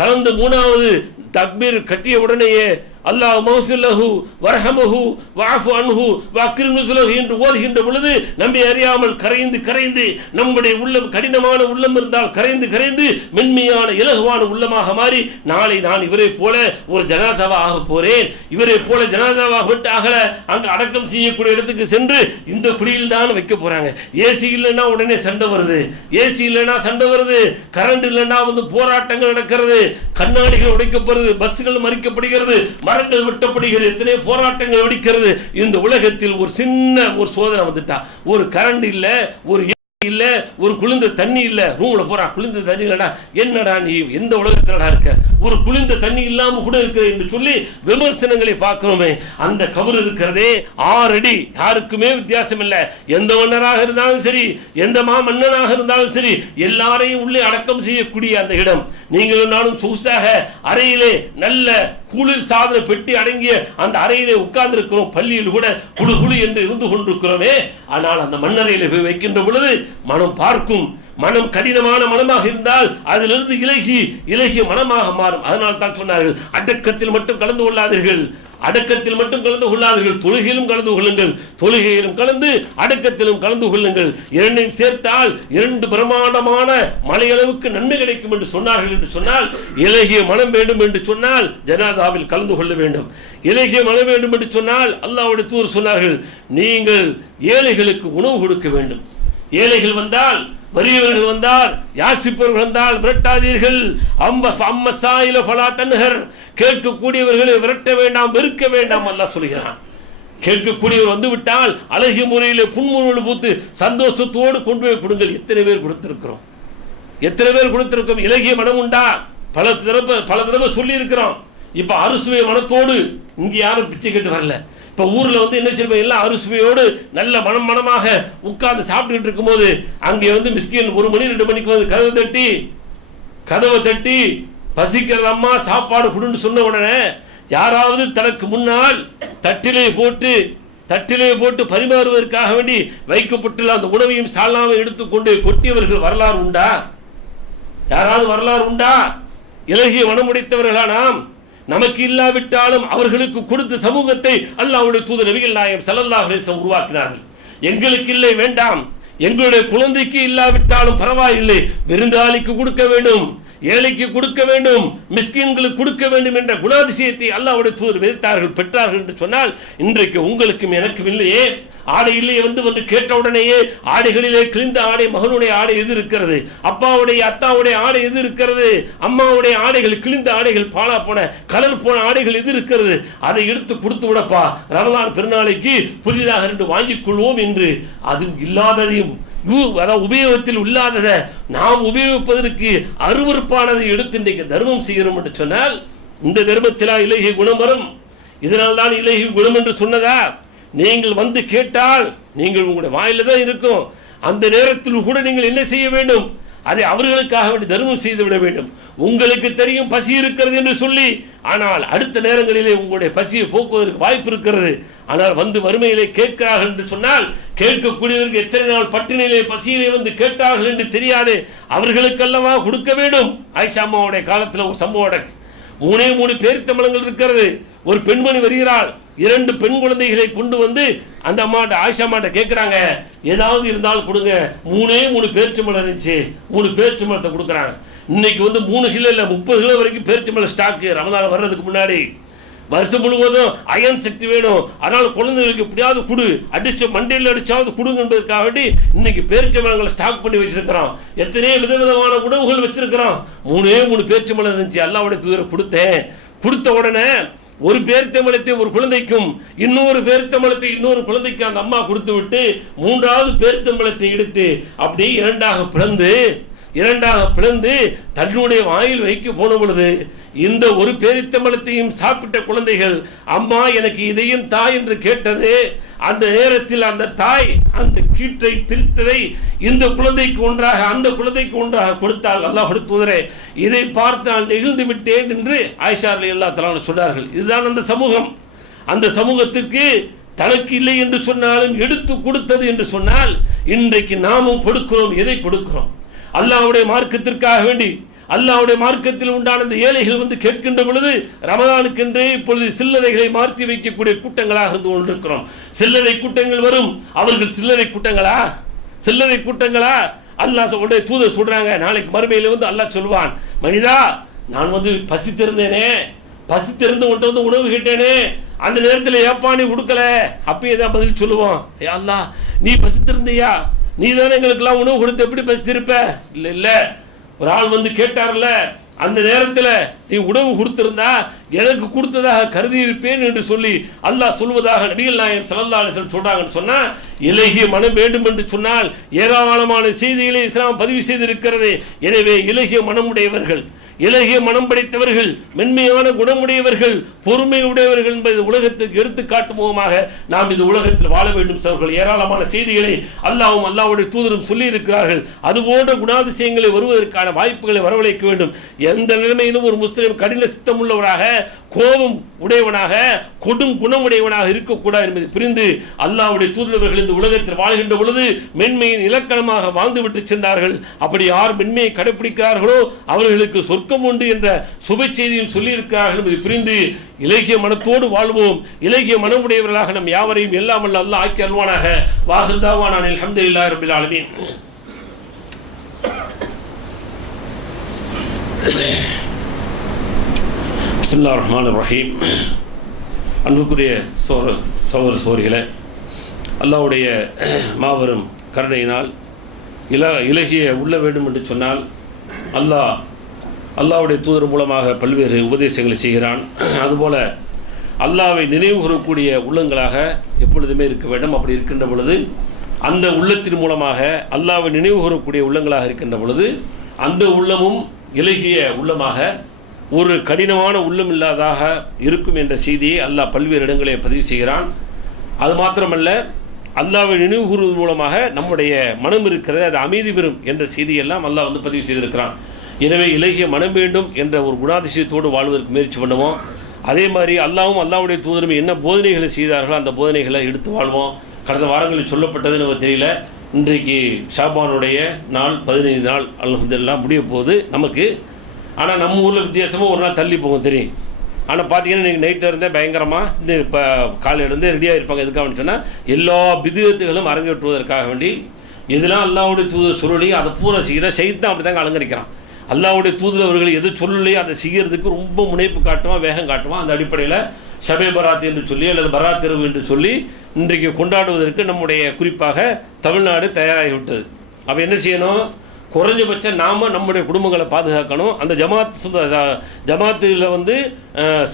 கலந்து 3வது தக்பீர் கட்டிய உடனேயே அல்லாஹ் மஃபில்லஹு வர்ஹமஹு வஅஃபு அன்ஹு வஅக்ரிம் நுஸுலஹு என்று ஓதுகின்ற பொழுது நம்மை அறியாமல் கரைந்து நம்முடைய உள்ளம் கடினமான உள்ளம் இருந்தால் கரைந்து மென்மையான இலகுவான உள்ளமாக மாறி நாளை நான் இவரை போல ஒரு ஜனாசாவா ஆக போறேன், இவரை போல ஜனாசாவாக விட்டு ஆகல அங்கு அடக்கம் செய்யக்கூடிய இடத்துக்கு சென்று இந்த குழியில் தான் வைக்க போறாங்க. ஏசி இல்லைன்னா உடனே சண்டை வருது, கரண்ட் இல்லைன்னா போராட்டங்கள் நடக்கிறது, கண்ணாடிகள் உடைக்கப்படுகிறது, பஸ்கள் மறிக்கப்படுகிறது, மரங்கள் வெட்டப்படுகிறது, எத்தனை போராட்டங்கள் வெடிக்கிறது. இந்த உலகத்தில் ஒரு சின்ன ஒரு சோதனை வந்துட்டா, ஒரு கரண்ட் இல்ல, ஒரு இல்ல, ஒரு குளிர்ந்த தண்ணி இல்ல, ரூம்ல போறா குளிர்ந்த தண்ணி இல்லடா, என்னடா நீ எந்த உலகத்திலடா இருக்க, ஒரு குளிர்ந்த தண்ணி இல்லாம கூட இருக்கிற என்று சொல்லி விமர்சனங்களை பார்க்கிறோமே. அந்த கபர் இருக்கிறதே 6 அடி, யாருக்குமே வித்தியாசம் இல்லை. எந்த மன்னராக இருந்தாலும் சரி, எந்த மன்னனாக இருந்தாலும் சரி, எல்லாரையும் உள்ளே அடக்கம் செய்யக்கூடிய அந்த இடம். நீங்கள் நானும் சொகுசாக அறையிலே நல்ல குளிர் சாதன பெட்டி அடங்கிய அந்த அறையிலே உட்கார்ந்து இருக்கிறோம், பள்ளியில் கூட குழு குழு என்று இருந்து கொண்டிருக்கிறோமே. ஆனால் அந்த மண்ணறையில போய் வைக்கின்ற பொழுது மனம் பார்க்கும். மனம் கடினமான மனமாக இருந்தால் அதிலிருந்து இலகிய மனமாக மாறும். அதனால் தான் சொன்னார்கள், அடக்கத்தில் மட்டும் கலந்து கொள்ளாதீர்கள், அடக்கத்தில் மட்டும் கலந்து கொள்ளாதீர்கள், தொழுகையிலும் கலந்து கொள்ளுங்கள், தொழுகையிலும் கலந்து அடக்கத்திலும் கலந்து கொள்ளுங்கள். இரண்டையும் சேர்த்தால் 2 பிரமாண்டமான மலையளவுக்கு நன்மை கிடைக்கும் என்று சொன்னார்கள். என்று சொன்னால் இலகிய மனம் வேண்டும் என்று சொன்னால் ஜனாசாவில் கலந்து கொள்ள வேண்டும். இலகிய மனம் வேண்டும் என்று சொன்னால் அல்லாஹ்வுடைய தூதர் சொன்னார்கள், நீங்கள் ஏழைகளுக்கு உணவு கொடுக்க வேண்டும். ஏழைகள் வந்தால், வறியவர்கள் வந்தால், யாசிப்பவர்கள் வந்தால் விரட்டாதீர்கள். கேட்கக்கூடியவர்களை விரட்ட வேண்டாம், வெறுக்க வேண்டாம் அல்லாஹ் சொல்கிறான். கேட்கக்கூடியவர் வந்து விட்டால் அழகிய முறையில் புன்முறுவல் பூத்து சந்தோஷத்தோடு கொண்டு போய் கொடுங்கள். எத்தனை பேர் கொடுத்திருக்கிறோம், எத்தனை பேர் கொடுத்திருக்கிறோம். இலகிய மனம் உண்டா? பல தடவை சொல்லி இருக்கிறோம். இப்ப அறுசுவை மனத்தோடு இங்க யாரும் பிச்சை கேட்டு வரல. இப்ப ஊர்ல வந்து என்ன செய்வோம், எல்லாம் அறுசுவையோடு நல்ல மனமாக உட்கார்ந்து சாப்பிட்டுக்கிட்டு இருக்கும்போது அங்கே வந்து மிஸ்கின் 1 மணி 2 மணிக்கு வந்து கதவை தட்டி பசிக்கிறது அம்மா சாப்பாடு கொடுன்னு சொன்ன உடனே யாராவது தனக்கு முன்னால் தட்டிலே போட்டு பரிமாறுவதற்காக வேண்டி வைக்கப்பட்டுள்ள அந்த உணவையும் சாலாமையும் எடுத்துக்கொண்டு கொட்டியவர்கள் வரலாறு உண்டா? யாராவது வரலாறு உண்டா? இலகிய மனமுடைத்தவர்களா நாம்? நமக்கு இல்லாவிட்டாலும் அவர்களுக்கு கொடுத்த சமூகத்தை அல்லாஹ்வுடைய தூதர் நபிகள் நாயகம் ஸல்லல்லாஹு அலைஹி வஸல்லம் உருவாக்கினார்கள். எங்களுக்கு இல்லை வேண்டாம், எங்களுடைய குழந்தைக்கு இல்லாவிட்டாலும் பரவாயில்லை, விருந்தாளிக்கு கொடுக்க வேண்டும், ஏழைக்கு கொடுக்க வேண்டும், மிஸ்கின்களுக்கு கொடுக்க வேண்டும் என்ற குணாதிசயத்தை அல்லாஹ்வுடைய தூதர் விதைத்தார்கள், பெற்றார்கள் என்று சொன்னால் இன்றைக்கு உங்களுக்கும் எனக்கும் இல்லையே. ஆடை இல்லையே வந்து கேட்ட உடனேயே ஆடைகளிலே கிழிந்த ஆடை, மகனுடைய ஆடை எது இருக்கிறது, அப்பாவுடைய அத்தாவுடைய ஆடை எது இருக்கிறது, அம்மாவுடைய ஆடைகள் கிழிந்த ஆடைகள், பாலா போன கலர் போன ஆடைகள் எது இருக்கிறது, அதை எடுத்து கொடுத்து விடப்பா, ரமலான் பெருநாளைக்கு புதிதாக 2 வாங்கிக் கொள்வோம் என்று. அது இல்லாததையும் உபயோகத்தில் இல்லாததை நாம் உபயோகிப்பதற்கு அருவருப்பானதை எடுத்து இன்றைக்கு தர்மம் செய்கிறோம் என்று சொன்னால் இந்த தர்மத்திலா இலகிய குணம் வரும்? இதனால் தான் இலகிய குணம் என்று சொன்னதா? நீங்கள் வந்து கேட்டால் நீங்கள் உங்களுடைய வாயில தான் இருக்கும். அந்த நேரத்தில் கூட நீங்கள் என்ன செய்ய வேண்டும்? அதை அவர்களுக்காக வேண்டி தர்மம் செய்து விட வேண்டும். உங்களுக்கு தெரியும் பசி இருக்கிறது என்று சொல்லி, ஆனால் அடுத்த நேரங்களிலே உங்களுடைய பசியை போக்குவதற்கு வாய்ப்பு இருக்கிறது. ஆனால் வந்து வறுமையிலே கேட்கிறார்கள் என்று சொன்னால் கேட்கக்கூடியவர்கள் எத்தனை நாள் பட்டினியிலே பசியிலே வந்து கேட்டார்கள் என்று தெரியாது. அவர்களுக்கல்லவா கொடுக்க வேண்டும். ஆயிஷா அம்மாவுடைய காலத்தில் ஒரு சம்பவம், 3 பேரித்தம்பழங்கள் இருக்கிறது. ஒரு பெண்மணி வருகிறாள், 2 பெண் குழந்தைகளை கொண்டு வந்து அந்த அம்மாட்ட ஆயிஷா அம்மாட்ட கேட்கிறாங்க, ஏதாவது இருந்தாலும் கொடுங்க. 3 பேரிச்சம்பழம் இருந்துச்சு, 3 பேரிச்சம்பழத்தை கொடுக்குறாங்க. இன்னைக்கு வந்து 3 கிலோ இல்லை 30 கிலோ வரைக்கும் பேரிச்சம்பழம் ஸ்டாக்கு. ரமலான் வர்றதுக்கு முன்னாடி வருஷம் முழுவதும் அயன் சக்தி வேணும், அதனால குழந்தைகளுக்கு எப்படியாவது கொடு, அடிச்ச மண்டையில் அடிச்சாவது கொடுங்க என்பதற்காக வேண்டி இன்னைக்கு பேரிச்சம்பழங்களை ஸ்டாக் பண்ணி வச்சிருக்கிறோம். எத்தனையோ விதவிதமான உணவுகள் வச்சிருக்கிறோம். 3 பேரிச்சம்பழம் இருந்துச்சு, அல்லாஹ்வுடைய தூதர் கொடுத்தேன். கொடுத்த உடனே ஒரு பேரித்தம்பழத்தை ஒரு குழந்தைக்கும், இன்னொரு பேரித்தம்பழத்தை இன்னொரு குழந்தைக்கு அந்த அம்மா கொடுத்து விட்டு 3வது பேரித்தம்பழத்தை எடுத்து அப்படியே இரண்டாக பிளந்து தன்னுடைய வாயில் வைக்க போன பொழுது இந்த ஒரு பேரித்தம்பழத்தையும் சாப்பிட்ட குழந்தைகள், அம்மா எனக்கு இதையும் தாய் என்று கேட்டது. அந்த நேரத்தில் அந்த தாய் அந்த கீற்றை பிரித்ததை இந்த குழந்தைக்கு ஒன்றாக அந்த குழந்தைக்கு ஒன்றாக கொடுத்தால். அல்லாஹ்வுடைய தூதரே, இதை பார்த்து நான் நெகிழ்ந்து விட்டேன் என்று ஆயிஷா ரலியல்லாஹு தஆலா சொன்னார்கள். இதுதான் அந்த சமூகம். அந்த சமூகத்துக்கு தனக்கு இல்லை என்று சொன்னாலும் எடுத்து கொடுத்தது என்று சொன்னால் இன்றைக்கு நாமும் கொடுக்கிறோம். எதை கொடுக்கிறோம்? அல்லாஹ்வுடைய மார்க்கத்திற்காக வேண்டி, அல்லாஹ்வுடைய மார்க்கத்தில் உண்டான இந்த ஏழைகள் வந்து கேட்கின்ற பொழுது ரமலானுக்கென்றே இப்பொழுது சில்லறைகளை மாற்றி வைக்கக்கூடிய கூட்டங்களாக இருந்து கொண்டிருக்கிறோம். சில்லறை கூட்டங்கள் வரும். அவர்கள் சில்லறை கூட்டங்களா? அல்லாஹ்வுடைய தூதர் சொல்றாங்க, நாளைக்கு மறுமையில வந்து அல்லாஹ் சொல்வான், மனிதா நான் வந்து பசித்திருந்து உன்ட்ட வந்து உணவு கேட்டேனே, அந்த நேரத்தில் ஏப்பா நீ கொடுக்கல. அப்பயே தான் பதில் சொல்லுவோம், யா அல்லாஹ் நீ பசித்திருந்தியா, நீ தானே எங்களுக்கெல்லாம் உணவு கொடுத்து எப்படி பசித்திருப்ப? இல்லை ஒரு ஆள் வந்து கேட்டார்ல, அந்த நேரத்தில் நீ உணவு கொடுத்திருந்தா எனக்கு கொடுத்ததாக கருதி இருப்பேன் என்று சொல்லி அல்லாஹ் சொல்வதாக நபிகள் நாயகம் ஸல்லல்லாஹு அலைஹி வஸல்லம் சொல்றாங்கன்னு சொன்னா, இலகிய மனம் வேண்டும் என்று சொன்னால் ஏராளமான செய்திகளை இஸ்லாம் பதிவு செய்திருக்கிறது. எனவே இலகிய மனமுடையவர்கள், இலகிய மனம் படைத்தவர்கள், மென்மையான குணமுடையவர்கள், பொறுமை உடையவர்கள் என்பது உலகத்துக்கு எடுத்துக்காட்டும் முகமாக நாம் இந்த உலகத்தில் வாழ வேண்டும். அவர்கள் ஏராளமான செய்திகளை அல்லாஹ்வும் அல்லாஹ்வுடைய தூதரும் சொல்லி இருக்கிறார்கள். அதுபோன்ற குணாதிசயங்களை வருவதற்கான வாய்ப்புகளை வரவழைக்க வேண்டும். எந்த நிலைமையிலும் ஒரு முஸ்லிம் கடின சித்தம் உள்ளவராக, கோபம் உடையவனாக, கொடும் குணமுடையவனாக இருக்கக்கூடாது என்பதை புரிந்து அல்லாஹ்வுடைய தூதரவர்கள் இந்த உலகத்தில் வாழ்கின்ற பொழுது மென்மையின் இலக்கணமாக வாழ்ந்துவிட்டு சென்றார்கள். அப்படி யார் மென்மையை கடைபிடிக்கிறார்களோ அவர்களுக்கு சொர்க்கம் உண்டு என்ற சுப செய்தியும் சொல்லியிருக்கிறார்கள் என்பதை புரிந்து இலகிய மனத்தோடு வாழ்வோம். இலகிய மனமுடையவர்களாக நம் யாவரையும் எல்லாம் வல்ல அல்லாஹ் ஆக்கி அருள்வானாக. வாஹிர் தாவானா அல்ஹம்துலில்லாஹி ரப்பில் ஆலமீன். பிஸ்மில்லாஹிர் ரஹ்மானிர் ரஹீம். அன்புக்குரிய சகோதர சகோதரிகளே, அல்லாஹ்வுடைய மாபெரும் கருணையினால் இலகிய உள்ள வேண்டும் என்று சொன்னால் அல்லாஹ்வுடைய தூதர் மூலமாக பல்வேறு உபதேசங்களை செய்கிறான். அதுபோல் அல்லாஹ்வை நினைவு கூறக்கூடிய உள்ளங்களாக எப்பொழுதுமே இருக்க வேண்டும். அப்படி இருக்கின்ற பொழுது அந்த உள்ளத்தின் மூலமாக அல்லாஹ்வை நினைவு கூறக்கூடிய உள்ளங்களாக இருக்கின்ற பொழுது அந்த உள்ளமும் இலகிய உள்ளமாக ஒரு கடினமான உள்ளம் இல்லாதாக இருக்கும் என்ற செய்தியை அல்லாஹ் பல்வேறு இடங்களை பதிவு செய்கிறான். அது மாத்திரமல்ல, அல்லாஹ்வை நினைவு கூறுவது மூலமாக நம்முடைய மனம் இருக்கிறது அது அமைதி பெறும் என்ற செய்தியெல்லாம் அல்லாஹ் பதிவு செய்திருக்கிறான். எனவே இலகிய மனம் வேண்டும் என்ற ஒரு குணாதிசயத்தோடு வாழ்வதற்கு முயற்சி பண்ணுவோம். அதே மாதிரி அல்லாஹ்வும் அல்லாஹ்வுடைய தூதரும் என்ன போதனைகளை செய்தார்களோ அந்த போதனைகளை எடுத்து வாழ்வோம். கடந்த வாரங்களில் சொல்லப்பட்டது நமக்கு தெரியல. இன்றைக்கு ஷாபானுடைய நாள் 15 நாள் அல்ஹம்துலில்லாஹ் முடிய போகுது நமக்கு. ஆனால் நம்ம ஊரில் வித்தியாசமாக ஒரு நாள் தள்ளி போகும் தெரியும். ஆனால் பார்த்தீங்கன்னா இன்றைக்கி நைட்டில் இருந்தே பயங்கரமாக இன்னும் இப்போ காலையில் இருந்தே ரெடியாக இருப்பாங்க. எதுக்காக சொன்னால் எல்லா பிதுகத்துகளும் அரங்கேற்றுவதற்காக வேண்டி எதெல்லாம் அல்லாஹ்வுடைய தூதர் சொல்லி அதை பூரா செய்கிற செய்தான் அப்படி தாங்க அலங்கரிக்கிறான். அல்லாஹ்வுடைய தூதர் அவர்கள் எது சொல்லலையோ அதை செய்கிறதுக்கு ரொம்ப முனைப்பு காட்டுவான், வேகம் காட்டுவான். அந்த அடிப்படையில் ஷபே பராத் என்று சொல்லி அல்லது பராத் தெருவு என்று சொல்லி இன்றைக்கு கொண்டாடுவதற்கு நம்முடைய குறிப்பாக தமிழ்நாடு தயாராகிவிட்டது. அப்போ என்ன செய்யணும்? குறைஞ்சபட்சம் நாம் நம்முடைய குடும்பங்களை பாதுகாக்கணும். அந்த ஜமாத்தில்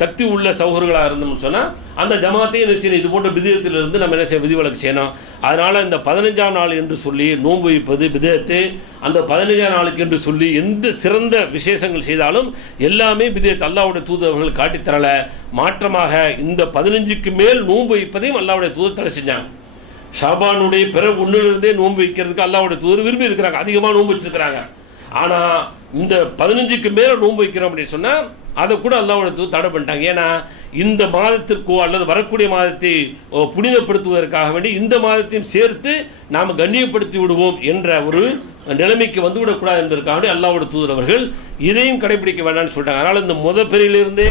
சக்தி உள்ள சகோதரர்களாக இருந்தோம்னு சொன்னால் அந்த ஜமாத்தையும் என்ன செய்யணும்? இது போன்ற பிதத்திலிருந்து நம்ம என்ன செய்ய விதிவிலக்கு செய்யணும். அதனால் இந்த 15ஆம் நாள் என்று சொல்லி நோன்பு வைப்பது பிதத்து. அந்த 15ஆம் நாளுக்கு என்று சொல்லி எந்த சிறந்த விசேஷங்கள் செய்தாலும் எல்லாமே பிதத்து. அல்லாஹ்வுடைய தூதர்கள் காட்டித்தரல. மாற்றமாக இந்த 15க்கு மேல் நோன்பு வைப்பதையும் அல்லாஹ்வுடைய தூதர் தடை செஞ்சாங்க. ஷாபானுடைய பிறகு ஒன்றிலிருந்தே நோன்பு வைக்கிறதுக்கு அல்லாஹ்வுடைய தூதர் விரும்பி இருக்கிறாங்க, அதிகமாக நோன்பு வச்சுருக்கிறாங்க. ஆனால் இந்த 15க்கு மேலே நோன்பு வைக்கிறோம் அப்படின்னு சொன்னால் அதை கூட அல்லாஹ்வுடைய தூதர் தடை பண்ணிட்டாங்க. ஏன்னா இந்த மாதத்திற்கோ அல்லது வரக்கூடிய மாதத்தை புனிதப்படுத்துவதற்காக வேண்டி இந்த மாதத்தையும் சேர்த்து நாம் கண்ணியப்படுத்தி விடுவோம் என்ற ஒரு நிலைமைக்கு வந்துவிடக்கூடாது என்பதற்காக வேண்டி அல்லாஹ்வுடைய தூதர் அவர்கள் இதையும் கடைபிடிக்க வேண்டாம்னு சொல்லிட்டாங்க. அதனால் இந்த பிறையிலிருந்தே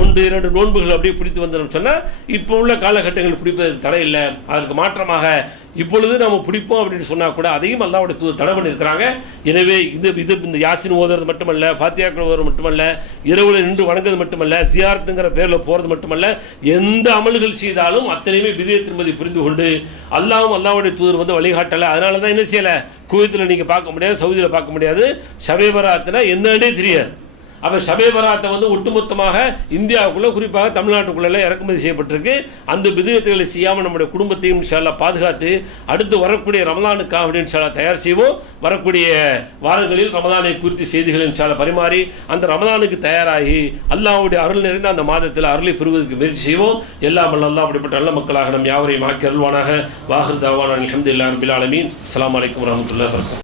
1-2 நோன்புகள் அப்படியே பிடித்து வந்தோம்னு சொன்னால் இப்போ உள்ள காலகட்டங்கள் பிடிப்பதற்கு தடை இல்லை. அதற்கு மாற்றமாக இப்பொழுது நம்ம பிடிப்போம் அப்படின்னு சொன்னால் கூட அதையும் அல்லாஹ்வுடைய தூதர் தடை பண்ணியிருக்கிறாங்க. எனவே இந்த யாசின் ஓதுறது மட்டுமல்ல, ஃபாத்தியாக்கள் ஓதுறது மட்டுமல்ல, இரவில் நின்று வணங்குறது மட்டுமல்ல, ஜியாரத்துங்கிற பேரில் போகிறது மட்டுமல்ல, எந்த அமல்கள் செய்தாலும் அத்தனையுமே விதயத்தின் என்பதை புரிந்து கொண்டு அல்லாஹ்வும் அல்லாஹ்வுடைய தூதர் வழிகாட்டலை. அதனால தான் என்ன செய்யலை, குவைத்தில் நீங்கள் பார்க்க முடியாது, சவுதியில் பார்க்க முடியாது, ஷபே பராத்னா என்னன்னே தெரியாது. அப்போ ஷபே பராத்தை ஒட்டுமொத்தமாக இந்தியாவுக்குள்ளே குறிப்பாக தமிழ்நாட்டுக்குள்ளே இறக்குமதி செய்யப்பட்டிருக்கு. அந்த பிதுகத்துகளை செய்யாமல் நம்முடைய குடும்பத்தையும் இன்ஷா அல்லாஹ் பாதுகாத்து அடுத்து வரக்கூடிய ரமலானுக்காக அப்படின்னு இன்ஷா அல்லாஹ் தயார் செய்வோம். வரக்கூடிய வாரங்களில் ரமலானை குறித்து செய்திகள் இன்ஷா அல்லாஹ் பரிமாறி அந்த ரமலானுக்கு தயாராகி அல்லாஹ்வுடைய அருள் நிறைந்த அந்த மாதத்தில் அருளை பெறுவதற்கு முயற்சி செய்வோம். எல்லாம் அல்லாஹ் அப்படிப்பட்ட நல்ல மக்களாக நம் யாவரையும் ஆக்கி அருள்வானாக. வாஹிர் தாவானா அல்ஹம்துலில்லாஹி ரப்பில் ஆலமீன். அஸ்ஸலாமு அலைக்கும் வரஹ்மத்துல்லாஹி வபரகாத்துஹு.